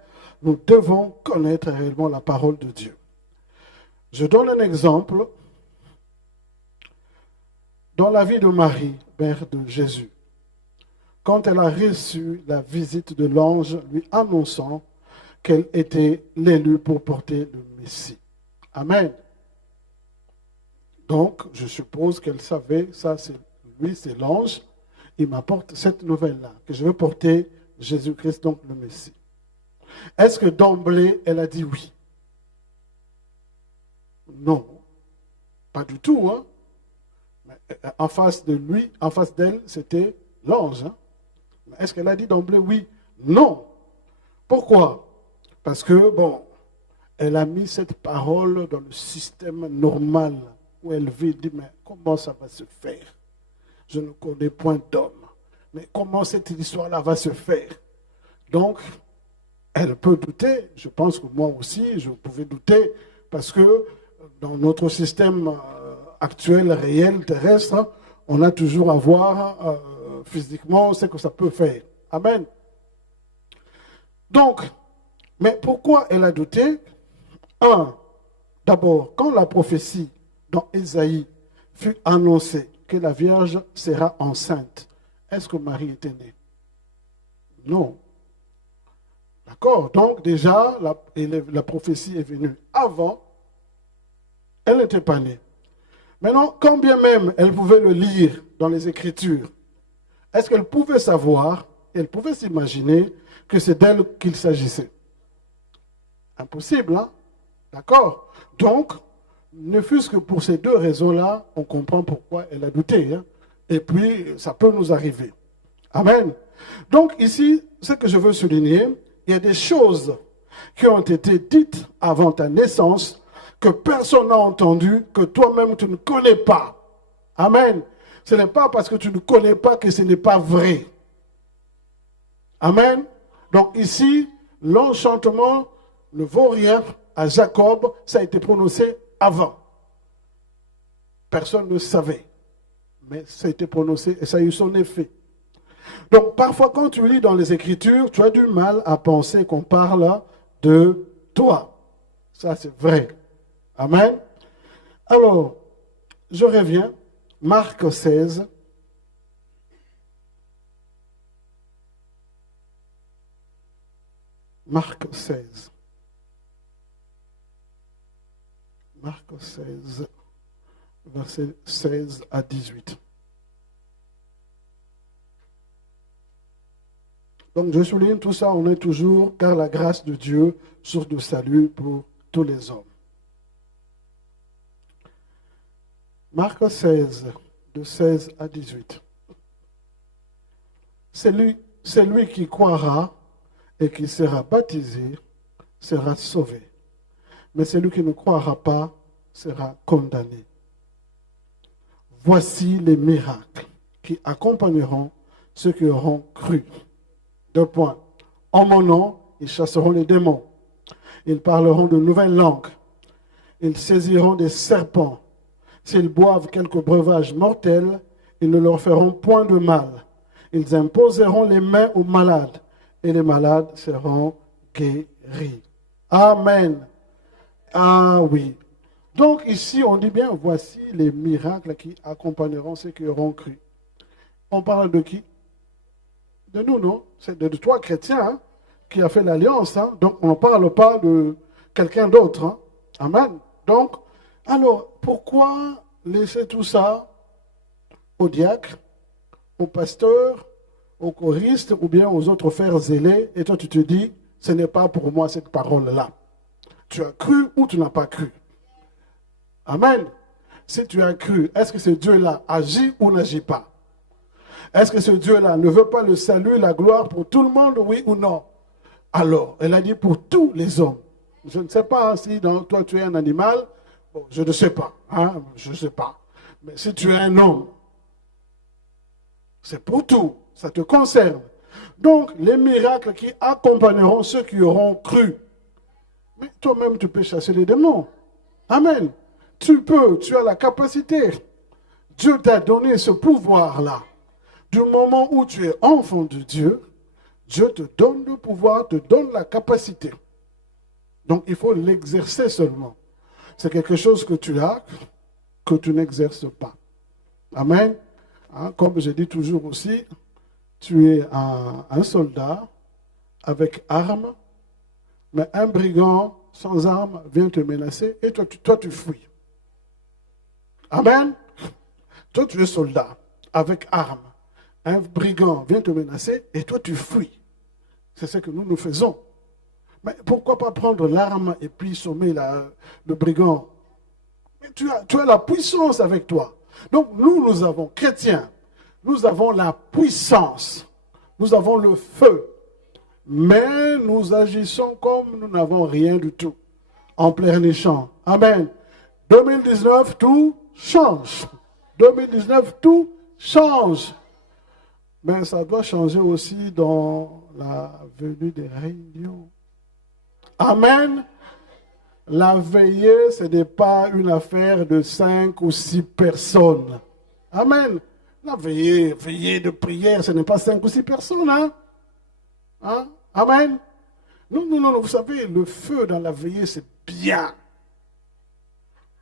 Nous devons connaître réellement la parole de Dieu. Je donne un exemple. Dans la vie de Marie, mère de Jésus, quand elle a reçu la visite de l'ange lui annonçant qu'elle était l'élue pour porter le Messie. Amen. Donc, je suppose qu'elle savait, ça c'est lui, c'est l'ange, il m'apporte cette nouvelle-là, que je vais porter Jésus-Christ, donc le Messie. Est-ce que d'emblée, elle a dit oui? Non, pas du tout, hein. En face de lui, en face d'elle, c'était l'ange. Hein? Est-ce qu'elle a dit d'emblée oui? Non. Pourquoi? Parce que, bon, elle a mis cette parole dans le système normal où elle vit. Elle dit, mais comment ça va se faire? Je ne connais point d'homme. Mais comment cette histoire-là va se faire? Donc, elle peut douter. Je pense que moi aussi, je pouvais douter parce que dans notre système actuel, réel, terrestre, on a toujours à voir physiquement ce que ça peut faire. Amen. Donc, mais pourquoi elle a douté? D'abord, quand la prophétie dans Ésaïe fut annoncée que la Vierge sera enceinte, est-ce que Marie était née? Non. D'accord? Donc déjà, la prophétie est venue avant. Elle n'était pas née. Maintenant, quand bien même elle pouvait le lire dans les Écritures, est-ce qu'elle pouvait savoir, elle pouvait s'imaginer que c'est d'elle qu'il s'agissait? Impossible, hein? D'accord? Donc, ne fût-ce que pour ces deux raisons-là, on comprend pourquoi elle a douté. Hein? Et puis, ça peut nous arriver. Amen. Donc ici, ce que je veux souligner, il y a des choses qui ont été dites avant ta naissance que personne n'a entendu, que toi-même tu ne connais pas. Amen. Ce n'est pas parce que tu ne connais pas que ce n'est pas vrai. Amen. Donc ici, l'enchantement ne vaut rien à Jacob, ça a été prononcé avant. Personne ne savait. Mais ça a été prononcé et ça a eu son effet. Donc parfois quand tu lis dans les Écritures, tu as du mal à penser qu'on parle de toi. Ça c'est vrai. Amen. Alors, je reviens. Marc 16. Marc 16. Marc 16, versets 16 à 18. Donc je souligne tout ça, on est toujours, car la grâce de Dieu, source de salut pour tous les hommes. Marc 16, de 16 à 18. Celui qui croira et qui sera baptisé sera sauvé. Mais celui qui ne croira pas sera condamné. Voici les miracles qui accompagneront ceux qui auront cru. 2 points. En mon nom, ils chasseront les démons. Ils parleront de nouvelles langues. Ils saisiront des serpents. S'ils boivent quelques breuvages mortels, ils ne leur feront point de mal. Ils imposeront les mains aux malades et les malades seront guéris. Amen. Ah oui. Donc ici, on dit bien, voici les miracles qui accompagneront ceux qui auront cru. On parle de qui? De nous, non? C'est de toi, chrétien, hein, qui a fait l'alliance. Hein? Donc, on ne parle pas de quelqu'un d'autre. Hein? Amen. Donc, alors, pourquoi laisser tout ça aux diacres, aux pasteurs, aux choristes ou bien aux autres frères zélés, et toi tu te dis, ce n'est pas pour moi cette parole-là. Tu as cru ou tu n'as pas cru? Amen. Si tu as cru, est-ce que ce Dieu-là agit ou n'agit pas? Est-ce que ce Dieu-là ne veut pas le salut, la gloire pour tout le monde, oui ou non? Alors, elle a dit pour tous les hommes. Je ne sais pas si toi tu es un animal, bon, je ne sais pas, hein, je ne sais pas. Mais si tu es un homme, c'est pour tout, ça te concerne. Donc, les miracles qui accompagneront ceux qui auront cru. Mais toi-même, tu peux chasser les démons. Amen. Tu as la capacité. Dieu t'a donné ce pouvoir-là. Du moment où tu es enfant de Dieu, Dieu te donne le pouvoir, te donne la capacité. Donc, il faut l'exercer seulement. C'est quelque chose que tu as, que tu n'exerces pas. Amen. Hein, comme je dis toujours aussi, tu es un soldat avec armes, mais un brigand sans armes vient te menacer et toi tu fuis. Amen. Toi, tu es soldat avec armes. Un brigand vient te menacer et toi, tu fuis. C'est ce que nous faisons. Mais pourquoi pas prendre l'arme et puis sommer le brigand? Mais tu as la puissance avec toi. Donc, nous avons, chrétiens, nous avons la puissance. Nous avons le feu. Mais nous agissons comme nous n'avons rien du tout. En pleurnichant. Amen. 2019, tout change. 2019, tout change. Mais ça doit changer aussi dans la venue des réunions. Amen. La veillée, ce n'est pas une affaire de 5 ou 6 personnes. Amen. La veillée de prière, ce n'est pas 5 ou 6 personnes. Hein? Amen. Non, vous savez, le feu dans la veillée, c'est bien.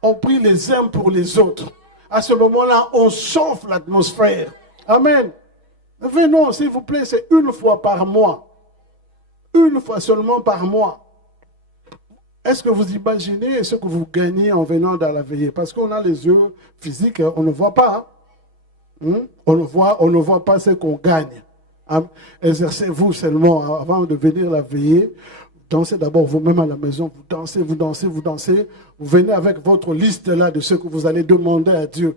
On prie les uns pour les autres. À ce moment-là, on chauffe l'atmosphère. Amen. Venons, s'il vous plaît, c'est une fois par mois. Une fois seulement par mois. Est-ce que vous imaginez ce que vous gagnez en venant dans la veillée? Parce qu'on a les yeux physiques, on ne voit pas. On ne voit pas ce qu'on gagne. Exercez-vous seulement avant de venir la veillée. Dansez d'abord vous-même à la maison. Vous dansez, vous dansez, vous dansez. Vous venez avec votre liste là de ce que vous allez demander à Dieu.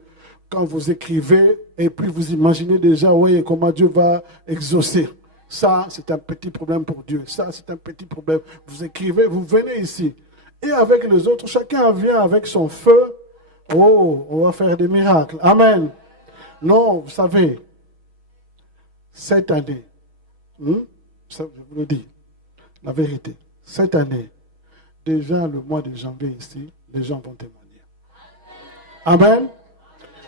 Quand vous écrivez, et puis vous imaginez déjà, oui, comment Dieu va exaucer. Ça, c'est un petit problème pour Dieu. Ça, c'est un petit problème. Vous écrivez, vous venez ici. Et avec les autres, chacun vient avec son feu. Oh, on va faire des miracles. Amen. Non, vous savez, cette année, ça, je vous le dis, la vérité, cette année, déjà le mois de janvier ici, les gens vont témoigner. Amen.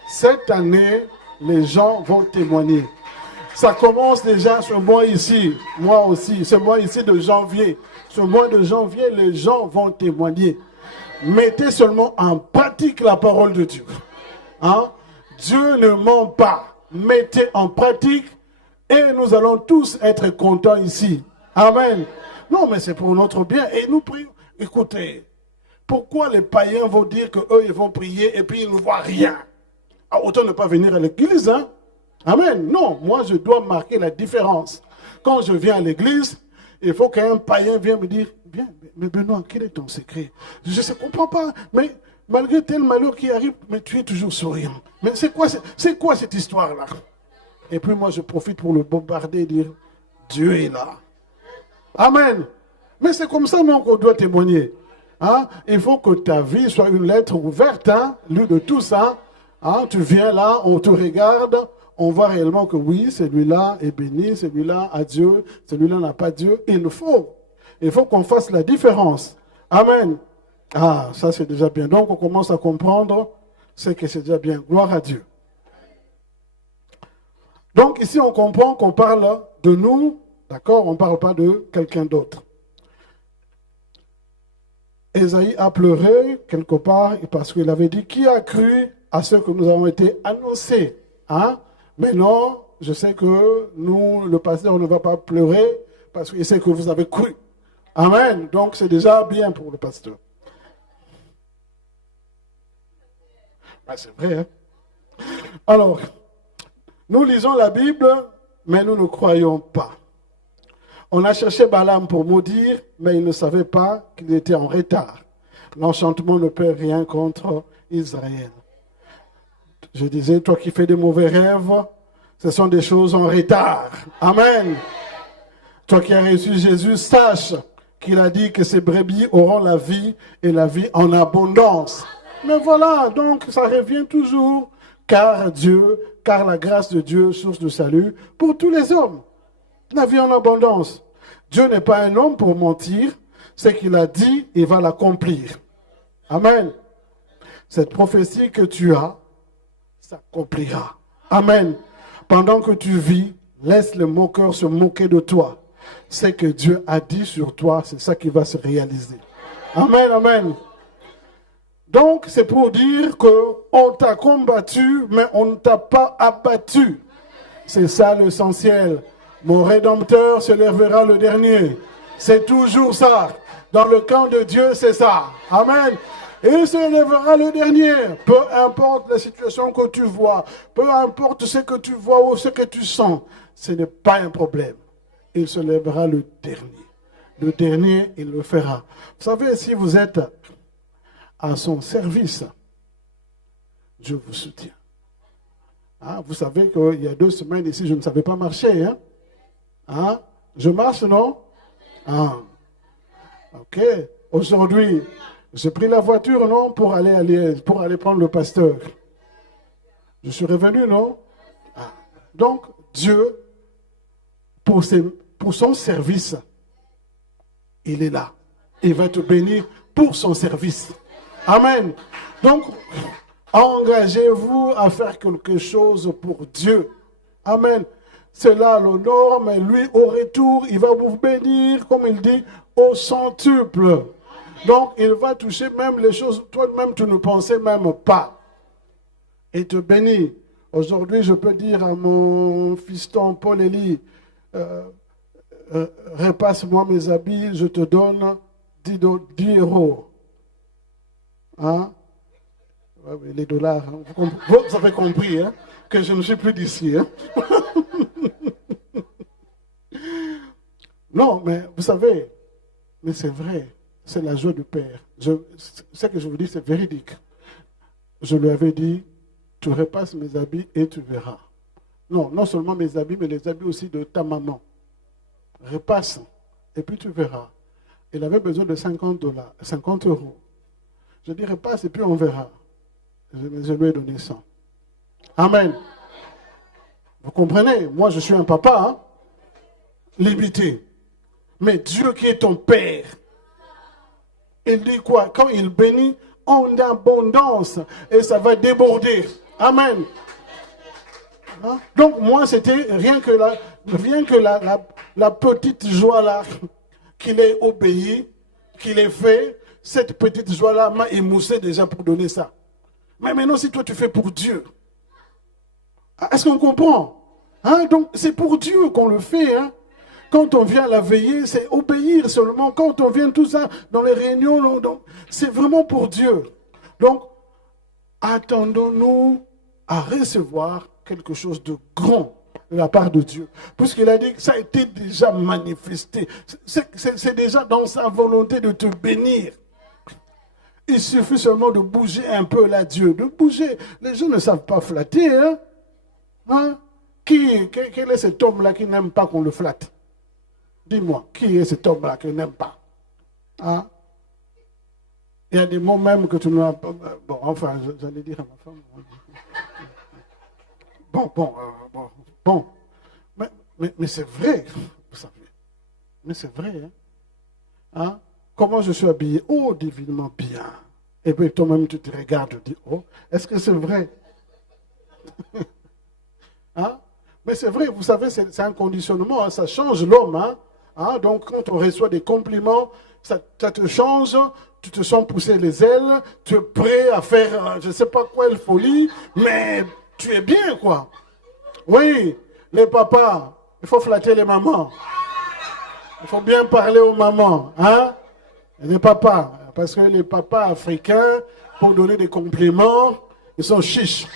Cette année, les gens vont témoigner. Ça commence déjà ce mois ici, moi aussi, ce mois ici de janvier. Ce mois de janvier, les gens vont témoigner. Mettez seulement en pratique la parole de Dieu. Hein? Dieu ne ment pas. Mettez en pratique et nous allons tous être contents ici. Amen. Non, mais c'est pour notre bien. Et nous prions. Écoutez, pourquoi les païens vont dire qu'eux, ils vont prier et puis ils ne voient rien? Autant ne pas venir à l'église, hein? Amen. Non, moi je dois marquer la différence. Quand je viens à l'église, il faut qu'un païen vienne me dire, bien, mais Benoît, quel est ton secret? Je ne comprends pas, mais malgré tel malheur qui arrive, mais tu es toujours souriant. Mais c'est quoi cette histoire-là? Et puis moi je profite pour le bombarder et dire, Dieu est là. Amen. Mais c'est comme ça, non, qu'on doit témoigner. Hein? Il faut que ta vie soit une lettre ouverte, hein, lue de tous, hein. Hein? Tu viens là, on te regarde, on voit réellement que oui, celui-là est béni, celui-là a Dieu, celui-là n'a pas Dieu. Il faut qu'on fasse la différence. Amen. Ah, ça c'est déjà bien. Donc on commence à comprendre ce que c'est déjà bien. Gloire à Dieu. Donc ici on comprend qu'on parle de nous, d'accord? On ne parle pas de quelqu'un d'autre. Ésaïe a pleuré quelque part parce qu'il avait dit, qui a cru à ce que nous avons été annoncés? Hein? Mais non, je sais que nous, le pasteur ne va pas pleurer parce qu'il sait que vous avez cru. Amen. Donc c'est déjà bien pour le pasteur. Ah, c'est vrai, hein? Alors, nous lisons la Bible, mais nous ne croyons pas. On a cherché Balaam pour maudire, mais il ne savait pas qu'il était en retard. L'enchantement ne peut rien contre Israël. Je disais, toi qui fais des mauvais rêves, ce sont des choses en retard. Amen. Toi qui as reçu Jésus, sache qu'il a dit que ces brebis auront la vie et la vie en abondance. Mais voilà, donc ça revient toujours, car la grâce de Dieu, source de salut pour tous les hommes. La vie en abondance. Dieu n'est pas un homme pour mentir. Ce qu'il a dit, il va l'accomplir. Amen. Cette prophétie que tu as s'accomplira. Amen. Pendant que tu vis, laisse le moqueur se moquer de toi. Ce que Dieu a dit sur toi, c'est ça qui va se réaliser. Amen, amen. Donc, c'est pour dire qu'on t'a combattu, mais on ne t'a pas abattu. C'est ça l'essentiel. Mon Rédempteur se lèvera le dernier. C'est toujours ça. Dans le camp de Dieu, c'est ça. Amen. Et il se lèvera le dernier. Peu importe la situation que tu vois, peu importe ce que tu vois ou ce que tu sens, ce n'est pas un problème. Il se lèvera le dernier. Le dernier, il le fera. Vous savez, si vous êtes à son service, Dieu vous soutient. Hein, vous savez qu'il y a 2 semaines ici, je ne savais pas marcher. Hein? Hein? Je marche, non? Ah. Ok. Aujourd'hui, j'ai pris la voiture, non? Pour aller prendre le pasteur. Je suis revenu, non? Ah. Donc, Dieu, pour son service, il est là. Il va te bénir pour son service. Amen. Donc, engagez-vous à faire quelque chose pour Dieu. Amen. C'est là l'honneur, mais lui, au retour, il va vous bénir, comme il dit, au centuple. Donc, il va toucher même les choses, toi-même, tu ne pensais même pas. Et te bénir. Aujourd'hui, je peux dire à mon fiston Paul Élie, repasse-moi mes habits, je te donne 10 euros. Hein? Ouais, les dollars, hein. Vous avez compris hein, que je ne suis plus d'ici. Hein? Non, mais vous savez, mais c'est vrai, c'est la joie du Père. Ce que je vous dis, c'est véridique. Je lui avais dit, tu repasses mes habits et tu verras. Non, non seulement mes habits, mais les habits aussi de ta maman. Repasse et puis tu verras. Il avait besoin de 50 euros. Je dis repasse et puis on verra. Je lui ai donné 100. Amen. Vous comprenez? Moi, je suis un papa, hein? Limité. Mais Dieu qui est ton Père, il dit quoi? Quand il bénit en abondance et ça va déborder. Amen. Hein? Donc moi, c'était rien que la petite joie là, qu'il ait obéi, qu'il ait fait, cette petite joie là m'a émoussé déjà pour donner ça. Mais maintenant, si toi tu fais pour Dieu, est-ce qu'on comprend? Hein? Donc c'est pour Dieu qu'on le fait. Hein? Quand on vient à la veillée, c'est obéir seulement. Quand on vient tout ça dans les réunions, c'est vraiment pour Dieu. Donc, attendons-nous à recevoir quelque chose de grand de la part de Dieu. Puisqu'il a dit que ça a été déjà manifesté. C'est déjà dans sa volonté de te bénir. Il suffit seulement de bouger un peu là, Dieu. De bouger. Les gens ne savent pas flatter. Hein? Hein? Quel est cet homme-là qui n'aime pas qu'on le flatte? Dis-moi, qui est cet homme-là qui n'aime pas? Hein? Il y a des mots même que tu n'as pas... Bon, enfin, j'allais dire à ma femme. Bon. Mais c'est vrai, vous savez. Mais c'est vrai. Hein? Comment je suis habillé? Oh, divinement bien. Et puis toi-même, tu te regardes, tu dis, oh, est-ce que c'est vrai? Hein? Mais c'est vrai, vous savez, c'est un conditionnement, hein, ça change l'homme. Hein? Hein? Donc, quand on reçoit des compliments, ça te change, tu te sens pousser les ailes, tu es prêt à faire je ne sais pas quoi, une folie, mais tu es bien, quoi. Oui, les papas, il faut flatter les mamans. Il faut bien parler aux mamans. Hein? Les papas, parce que les papas africains, pour donner des compliments, ils sont chiches.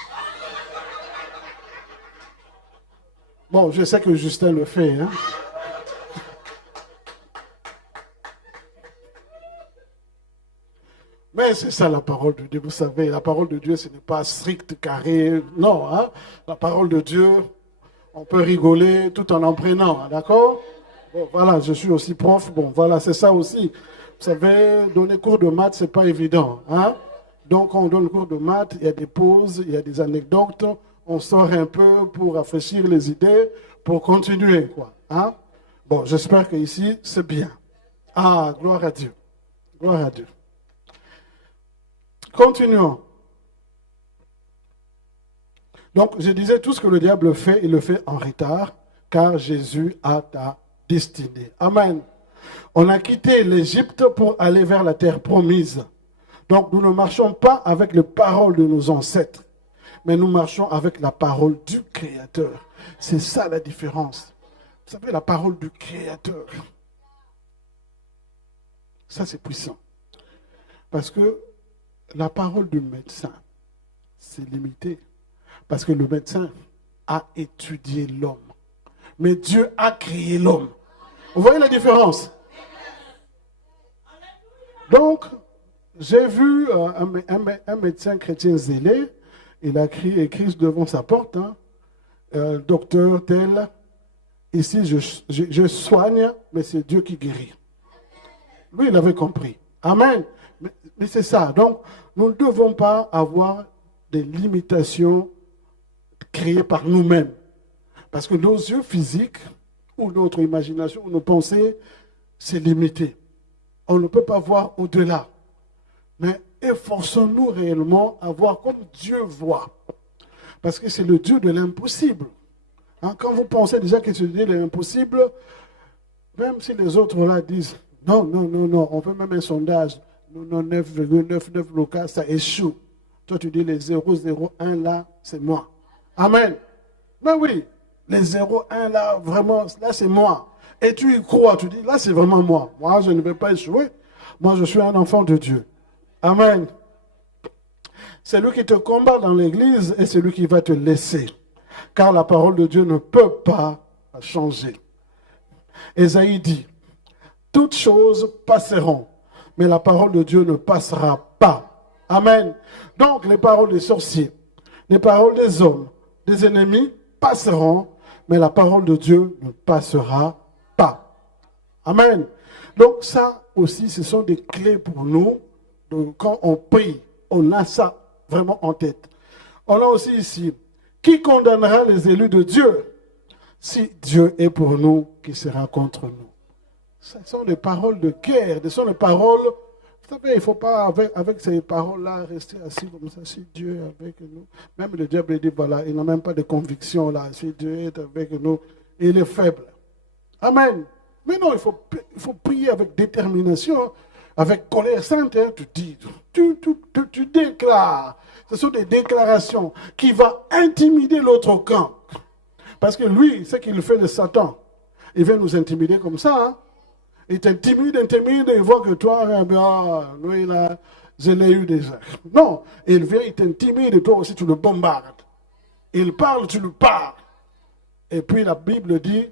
Bon, je sais que Justin le fait. Hein? Mais c'est ça la parole de Dieu. Vous savez, la parole de Dieu, ce n'est pas strict, carré. Non, hein? La parole de Dieu, on peut rigoler tout en prenant. D'accord? Bon, voilà, je suis aussi prof. Bon, voilà, c'est ça aussi. Vous savez, donner cours de maths, c'est pas évident. Hein? Donc, quand on donne cours de maths, il y a des pauses, il y a des anecdotes. On sort un peu pour rafraîchir les idées, pour continuer, quoi. Hein? Bon, j'espère qu'ici, c'est bien. Ah, gloire à Dieu. Gloire à Dieu. Continuons. Donc, je disais, tout ce que le diable fait, il le fait en retard, car Jésus a ta destinée. Amen. On a quitté l'Égypte pour aller vers la terre promise. Donc, nous ne marchons pas avec les paroles de nos ancêtres, mais nous marchons avec la parole du Créateur. C'est ça la différence. Vous savez, la parole du Créateur. Ça, c'est puissant. Parce que la parole du médecin, c'est limité. Parce que le médecin a étudié l'homme. Mais Dieu a créé l'homme. Vous voyez la différence? Donc, j'ai vu un médecin chrétien zélé. Il a écrit devant sa porte, hein, docteur tel, ici je soigne, mais c'est Dieu qui guérit. Lui, il avait compris. Amen. Mais c'est ça. Donc, nous ne devons pas avoir des limitations créées par nous-mêmes. Parce que nos yeux physiques, ou notre imagination, ou nos pensées, c'est limité. On ne peut pas voir au-delà. Mais efforçons-nous réellement à voir comme Dieu voit. Parce que c'est le Dieu de l'impossible. Hein, quand vous pensez déjà que c'est le Dieu de l'impossible, même si les autres là disent, non, on fait même un sondage, 9,99 le cas, ça échoue. Toi tu dis les 0,01 là, c'est moi. Amen. Mais oui, les 0,1 là, vraiment, là c'est moi. Et tu y crois, tu dis, là c'est vraiment moi. Moi, je ne vais pas échouer. Moi, je suis un enfant de Dieu. Amen. C'est lui qui te combat dans l'église et c'est lui qui va te laisser. Car la parole de Dieu ne peut pas changer. Ésaïe dit, toutes choses passeront, mais la parole de Dieu ne passera pas. Amen. Donc, les paroles des sorciers, les paroles des hommes, des ennemis passeront, mais la parole de Dieu ne passera pas. Amen. Donc, ça aussi, ce sont des clés pour nous. Donc, quand on prie, on a ça vraiment en tête. On a aussi ici, qui condamnera les élus de Dieu? Si Dieu est pour nous, qui sera contre nous? Ce sont des paroles de guerre, ce sont des paroles, vous savez, il ne faut pas avec ces paroles-là rester assis comme ça, si Dieu est avec nous. Même le diable dit, voilà, il n'a même pas de conviction là, si Dieu est avec nous, il est faible. Amen. Mais non, il faut prier avec détermination, avec colère sainte, hein, tu dis, tu déclares. Ce sont des déclarations qui vont intimider l'autre camp. Parce que lui, ce qu'il fait de Satan, il vient nous intimider comme ça. Hein. Il t'intimide, il voit que toi, lui là, je l'ai eu déjà. Non, il vient, il t'intimide et toi aussi tu le bombardes. Il parle, tu le parles. Et puis la Bible dit,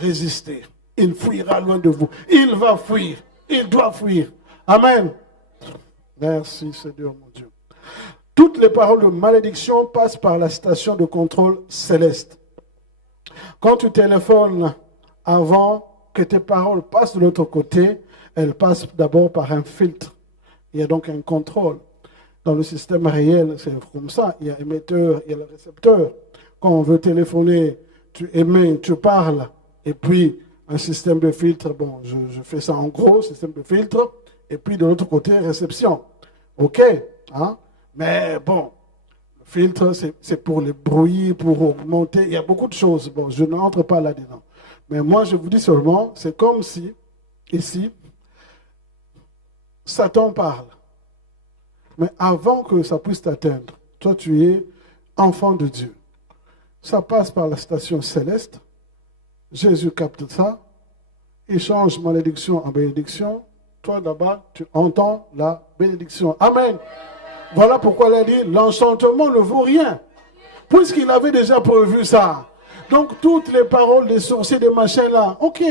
résistez. Il fuira loin de vous. Il va fuir. Il doit fuir. Amen. Merci Seigneur mon Dieu. Toutes les paroles de malédiction passent par la station de contrôle céleste. Quand tu téléphones avant que tes paroles passent de l'autre côté, elles passent d'abord par un filtre. Il y a donc un contrôle. Dans le système réel, c'est comme ça. Il y a émetteur, il y a le récepteur. Quand on veut téléphoner, tu émets, tu parles, et puis un système de filtre, bon, je fais ça en gros, système de filtre, et puis de l'autre côté, réception. OK, hein? Mais bon, le filtre, c'est pour les bruits, pour augmenter, il y a beaucoup de choses. Bon, je n'entre pas là-dedans. Mais moi, je vous dis seulement, c'est comme si, ici, Satan parle. Mais avant que ça puisse t'atteindre, toi, tu es enfant de Dieu. Ça passe par la station céleste. Jésus capte ça. Il change malédiction en bénédiction. Toi, là-bas, tu entends la bénédiction. Amen. Voilà pourquoi il a dit, l'enchantement ne vaut rien. Puisqu'il avait déjà prévu ça. Donc, toutes les paroles des sorciers, des machins là. OK.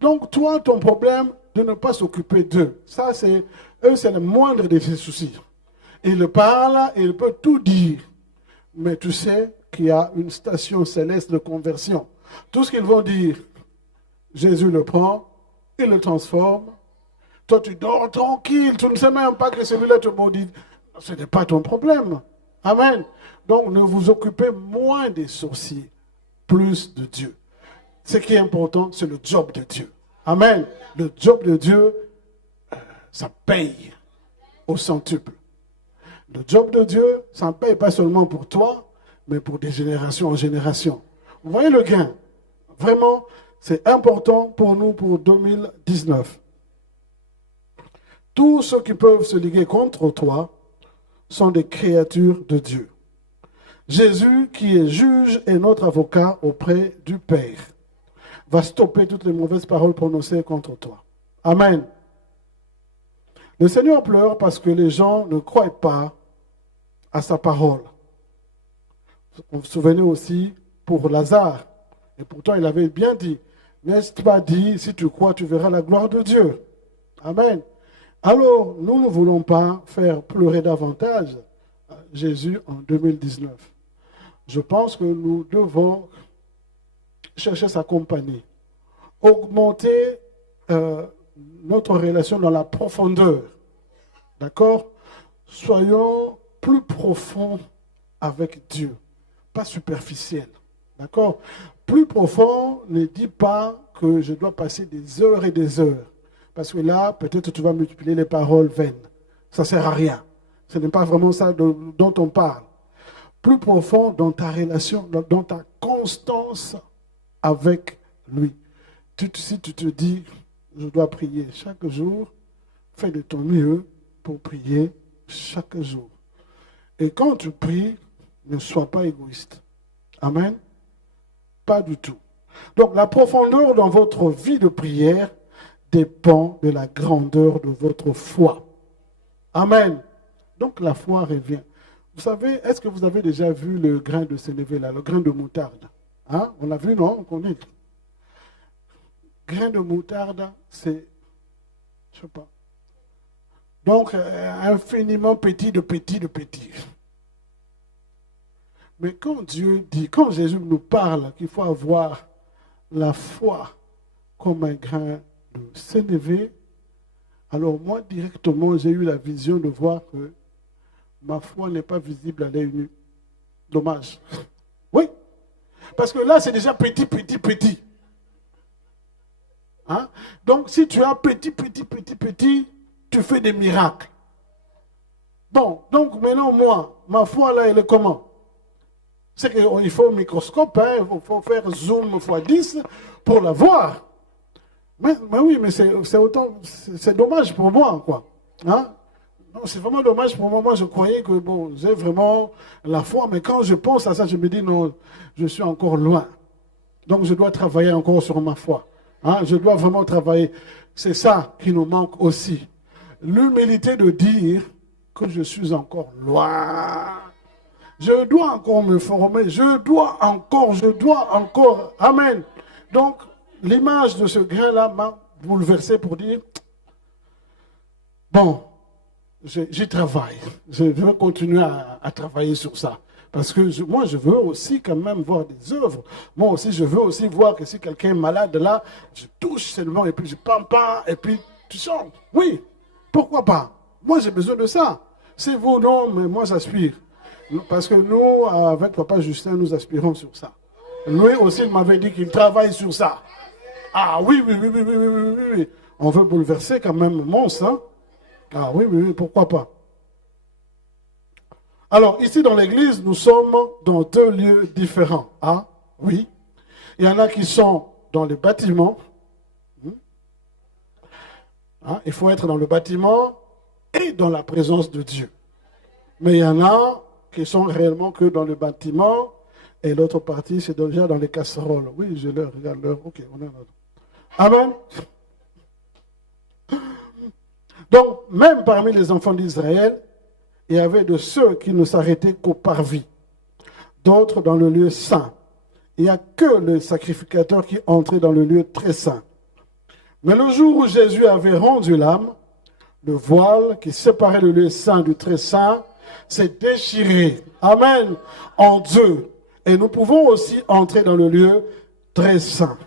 Donc, toi, ton problème, de ne pas s'occuper d'eux. Ça, c'est le moindre de ses soucis. Il parle, il peut tout dire. Mais tu sais qu'il y a une station céleste de conversion. Tout ce qu'ils vont dire, Jésus le prend, il le transforme. Toi, tu dors tranquille, tu ne sais même pas que celui-là te maudit. Ce n'est pas ton problème. Amen. Donc, ne vous occupez moins des sorciers, plus de Dieu. Ce qui est important, c'est le job de Dieu. Amen. Le job de Dieu, ça paye au centuple. Le job de Dieu, ça ne paye pas seulement pour toi, mais pour des générations en génération. Vous voyez le gain? Vraiment, c'est important pour nous pour 2019. Tous ceux qui peuvent se liguer contre toi sont des créatures de Dieu. Jésus, qui est juge et notre avocat auprès du Père, va stopper toutes les mauvaises paroles prononcées contre toi. Amen. Le Seigneur pleure parce que les gens ne croient pas à sa parole. Vous vous souvenez aussi pour Lazare. Et pourtant, il avait bien dit, n'est-ce pas dit, si tu crois, tu verras la gloire de Dieu. Amen. Alors, nous ne voulons pas faire pleurer davantage Jésus en 2019. Je pense que nous devons chercher sa compagnie, augmenter notre relation dans la profondeur. D'accord? Soyons plus profonds avec Dieu, pas superficiels. D'accord? Plus profond ne dit pas que je dois passer des heures et des heures. Parce que là, peut-être tu vas multiplier les paroles vaines. Ça ne sert à rien. Ce n'est pas vraiment ça dont on parle. Plus profond dans ta relation, dans ta constance avec lui. Si tu te dis, je dois prier chaque jour, fais de ton mieux pour prier chaque jour. Et quand tu pries, ne sois pas égoïste. Amen. Pas du tout. Donc la profondeur dans votre vie de prière dépend de la grandeur de votre foi. Amen. Donc la foi revient. Vous savez, est-ce que vous avez déjà vu le grain de sénévé là, le grain de moutarde? Hein? On l'a vu, non? On connaît. Grain de moutarde, c'est, je sais pas. Donc, infiniment petit de petit de petit. Mais quand Dieu dit, quand Jésus nous parle qu'il faut avoir la foi comme un grain de sénévé, alors moi, directement, j'ai eu la vision de voir que ma foi n'est pas visible à l'œil nu. Dommage. Oui. Parce que là, c'est déjà petit, petit, petit. Hein? Donc, si tu as petit, petit, petit, petit, tu fais des miracles. Bon, donc maintenant, moi, ma foi là, elle est comment? C'est qu'il faut un microscope, hein, il faut faire zoom x10 pour la voir. Mais oui, mais c'est autant, c'est dommage pour moi, quoi. Hein? Non, c'est vraiment dommage pour moi. Moi, je croyais que, bon, j'ai vraiment la foi, mais quand je pense à ça, je me dis, non, je suis encore loin. Donc, je dois travailler encore sur ma foi. Hein? Je dois vraiment travailler. C'est ça qui nous manque aussi. L'humilité de dire que je suis encore loin. Je dois encore me former. Je dois encore. Amen. Donc, l'image de ce grain-là m'a bouleversé pour dire, bon, j'y travaille. Je vais continuer à travailler sur ça. Parce que moi, je veux aussi quand même voir des œuvres. Moi aussi, je veux aussi voir que si quelqu'un est malade là, je touche seulement et puis je pam, et puis tu chantes. Oui, pourquoi pas? Moi, j'ai besoin de ça. C'est vous, non, mais moi, j'aspire. Parce que nous, avec Papa Justin, nous aspirons sur ça. Lui aussi, il m'avait dit qu'il travaille sur ça. Ah oui. On veut bouleverser quand même le monstre, hein? Ah oui, pourquoi pas? Alors, ici dans l'église, nous sommes dans deux lieux différents. Ah oui. Il y en a qui sont dans le bâtiment. Hein? Il faut être dans le bâtiment et dans la présence de Dieu. Mais il y en a qui sont réellement que dans le bâtiment et l'autre partie, c'est déjà dans les casseroles. Oui, je leur regarde leur. Ok, on est là. Amen. Donc, même parmi les enfants d'Israël, il y avait de ceux qui ne s'arrêtaient qu'au parvis, d'autres dans le lieu saint. Il n'y a que le sacrificateur qui entrait dans le lieu très saint. Mais le jour où Jésus avait rendu l'âme, le voile qui séparait le lieu saint du très saint s'est déchiré. Amen. En Dieu. Et nous pouvons aussi entrer dans le lieu très saint.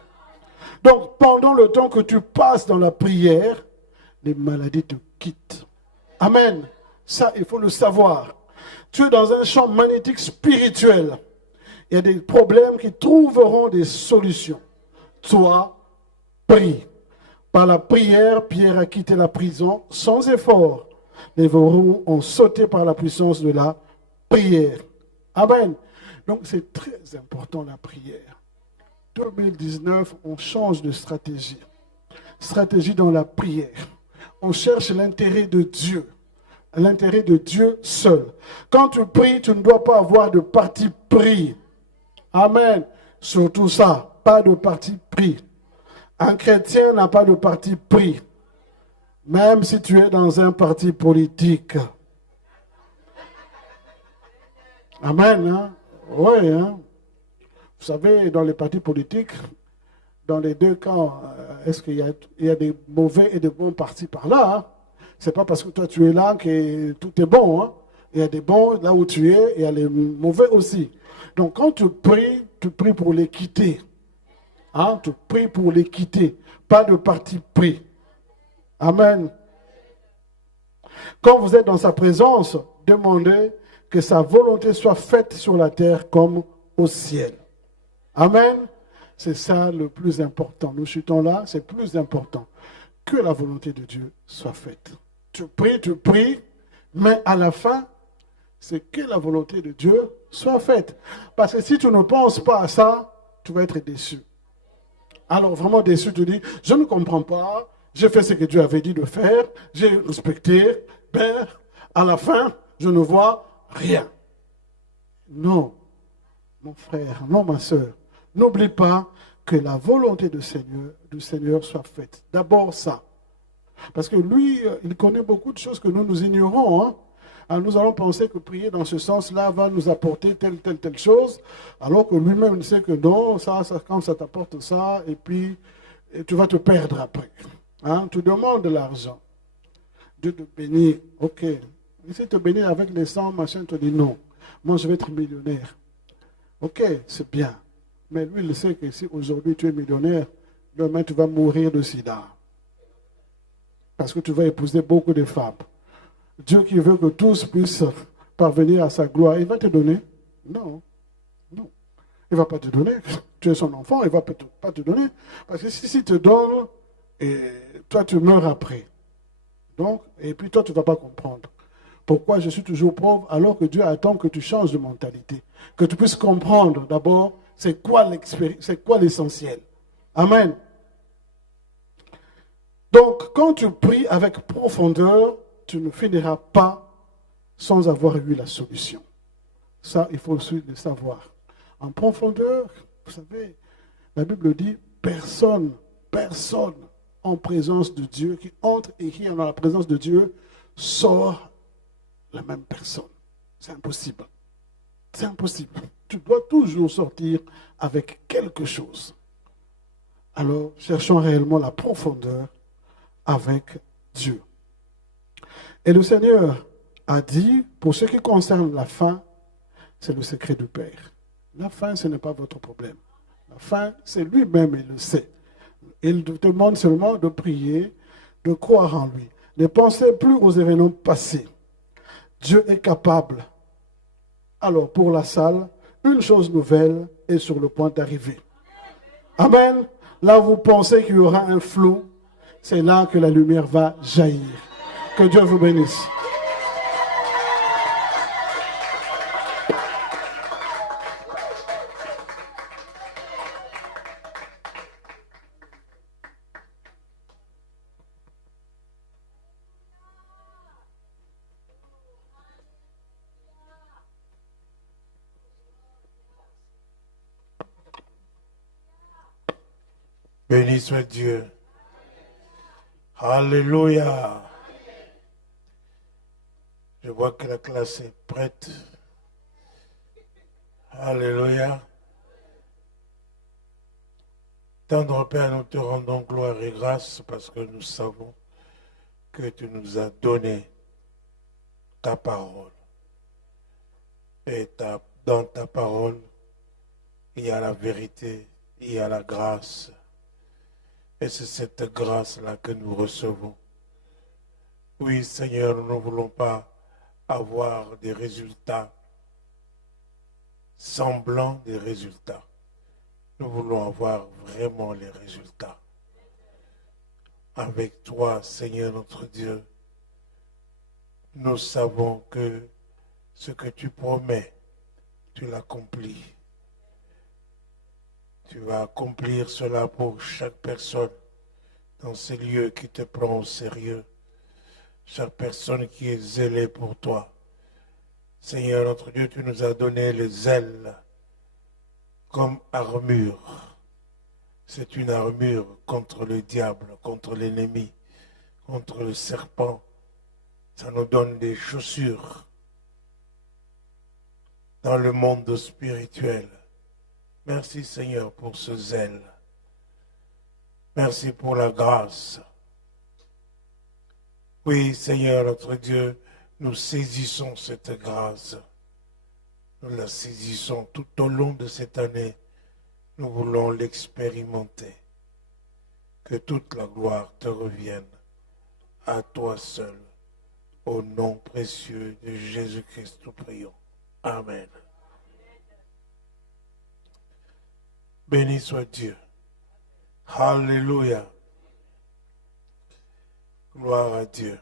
Donc, pendant le temps que tu passes dans la prière, les maladies te quittent. Amen. Ça, il faut le savoir. Tu es dans un champ magnétique spirituel. Il y a des problèmes qui trouveront des solutions. Toi, prie. Par la prière, Pierre a quitté la prison sans effort. Les verrous ont sauté par la puissance de la prière. Amen. Donc, c'est très important la prière. 2019, on change de stratégie. Stratégie dans la prière. On cherche l'intérêt de Dieu. L'intérêt de Dieu seul. Quand tu pries, tu ne dois pas avoir de parti pris. Amen. Surtout ça, pas de parti pris. Un chrétien n'a pas de parti pris. Même si tu es dans un parti politique. Amen. Hein? Oui. Hein? Vous savez, dans les partis politiques, dans les deux camps, est-ce qu'il y a des mauvais et des bons partis par là? Hein? Ce n'est pas parce que toi tu es là que tout est bon. Hein? Il y a des bons là où tu es, il y a les mauvais aussi. Donc quand tu pries pour l'équité. Hein? Tu pries pour l'équité. Pas de parti pris. Amen. Quand vous êtes dans sa présence, demandez que sa volonté soit faite sur la terre comme au ciel. Amen. C'est ça le plus important. Nous chutons là, c'est plus important. Que la volonté de Dieu soit faite. Tu pries, mais à la fin, c'est que la volonté de Dieu soit faite. Parce que si tu ne penses pas à ça, tu vas être déçu. Alors vraiment déçu, tu dis, je ne comprends pas, j'ai fait ce que Dieu avait dit de faire, j'ai respecté, ben, à la fin, je ne vois rien. Non. mon frère, non ma soeur, n'oublie pas que la volonté du Seigneur soit faite. D'abord ça. Parce que lui, il connaît beaucoup de choses que nous ignorons. Hein. Alors nous allons penser que prier dans ce sens-là va nous apporter telle chose, alors que lui-même il sait que non, ça quand ça t'apporte ça, et puis tu vas te perdre après. Hein. Tu demandes de l'argent. Dieu te bénit, ok. Il sait te bénir avec les 100, machin, te dit non. Moi, je vais être millionnaire. Ok, c'est bien. Mais lui, il sait que si aujourd'hui tu es millionnaire, demain tu vas mourir de sida. Parce que tu vas épouser beaucoup de femmes. Dieu qui veut que tous puissent parvenir à sa gloire, il va te donner? Non. Non. Il ne va pas te donner. Tu es son enfant, il ne va pas te donner. Parce que si te donne, et toi tu meurs après. Donc, et puis toi tu ne vas pas comprendre. Pourquoi je suis toujours pauvre alors que Dieu attend que tu changes de mentalité. Que tu puisses comprendre d'abord c'est quoi l'essentiel. Amen. Donc, quand tu pries avec profondeur, tu ne finiras pas sans avoir eu la solution. Ça, il faut aussi le savoir. En profondeur, vous savez, la Bible dit, personne en présence de Dieu, qui entre et qui est dans la présence de Dieu, sort la même personne. C'est impossible. C'est impossible. Tu dois toujours sortir avec quelque chose. Alors, cherchons réellement la profondeur avec Dieu. Et le Seigneur a dit, pour ce qui concerne la faim, c'est le secret du Père. La faim, ce n'est pas votre problème. La faim, c'est lui-même, il le sait. Il te demande seulement de prier, de croire en lui. Ne pensez plus aux événements passés. Dieu est capable. Alors, pour la salle, une chose nouvelle est sur le point d'arriver. Amen. Là où vous pensez qu'il y aura un flou, c'est là que la lumière va jaillir. Que Dieu vous bénisse. Béni soit Dieu. Alléluia. Je vois que la classe est prête. Alléluia. Tendre Père, nous te rendons gloire et grâce parce que nous savons que tu nous as donné ta parole. Et dans ta parole, il y a la vérité, il y a la grâce. Et c'est cette grâce-là que nous recevons. Oui, Seigneur, nous ne voulons pas avoir des résultats semblants des résultats. Nous voulons avoir vraiment les résultats. Avec toi, Seigneur notre Dieu, nous savons que ce que tu promets, tu l'accomplis. Tu vas accomplir cela pour chaque personne dans ces lieux qui te prend au sérieux. Chaque personne qui est zélée pour toi. Seigneur notre Dieu, tu nous as donné les ailes comme armure. C'est une armure contre le diable, contre l'ennemi, contre le serpent. Ça nous donne des chaussures dans le monde spirituel. Merci Seigneur pour ce zèle. Merci pour la grâce. Oui Seigneur notre Dieu, nous saisissons cette grâce. Nous la saisissons tout au long de cette année. Nous voulons l'expérimenter. Que toute la gloire te revienne à toi seul. Au nom précieux de Jésus-Christ, nous prions. Amen. Béni soit Dieu. Alléluia. Gloire à Dieu.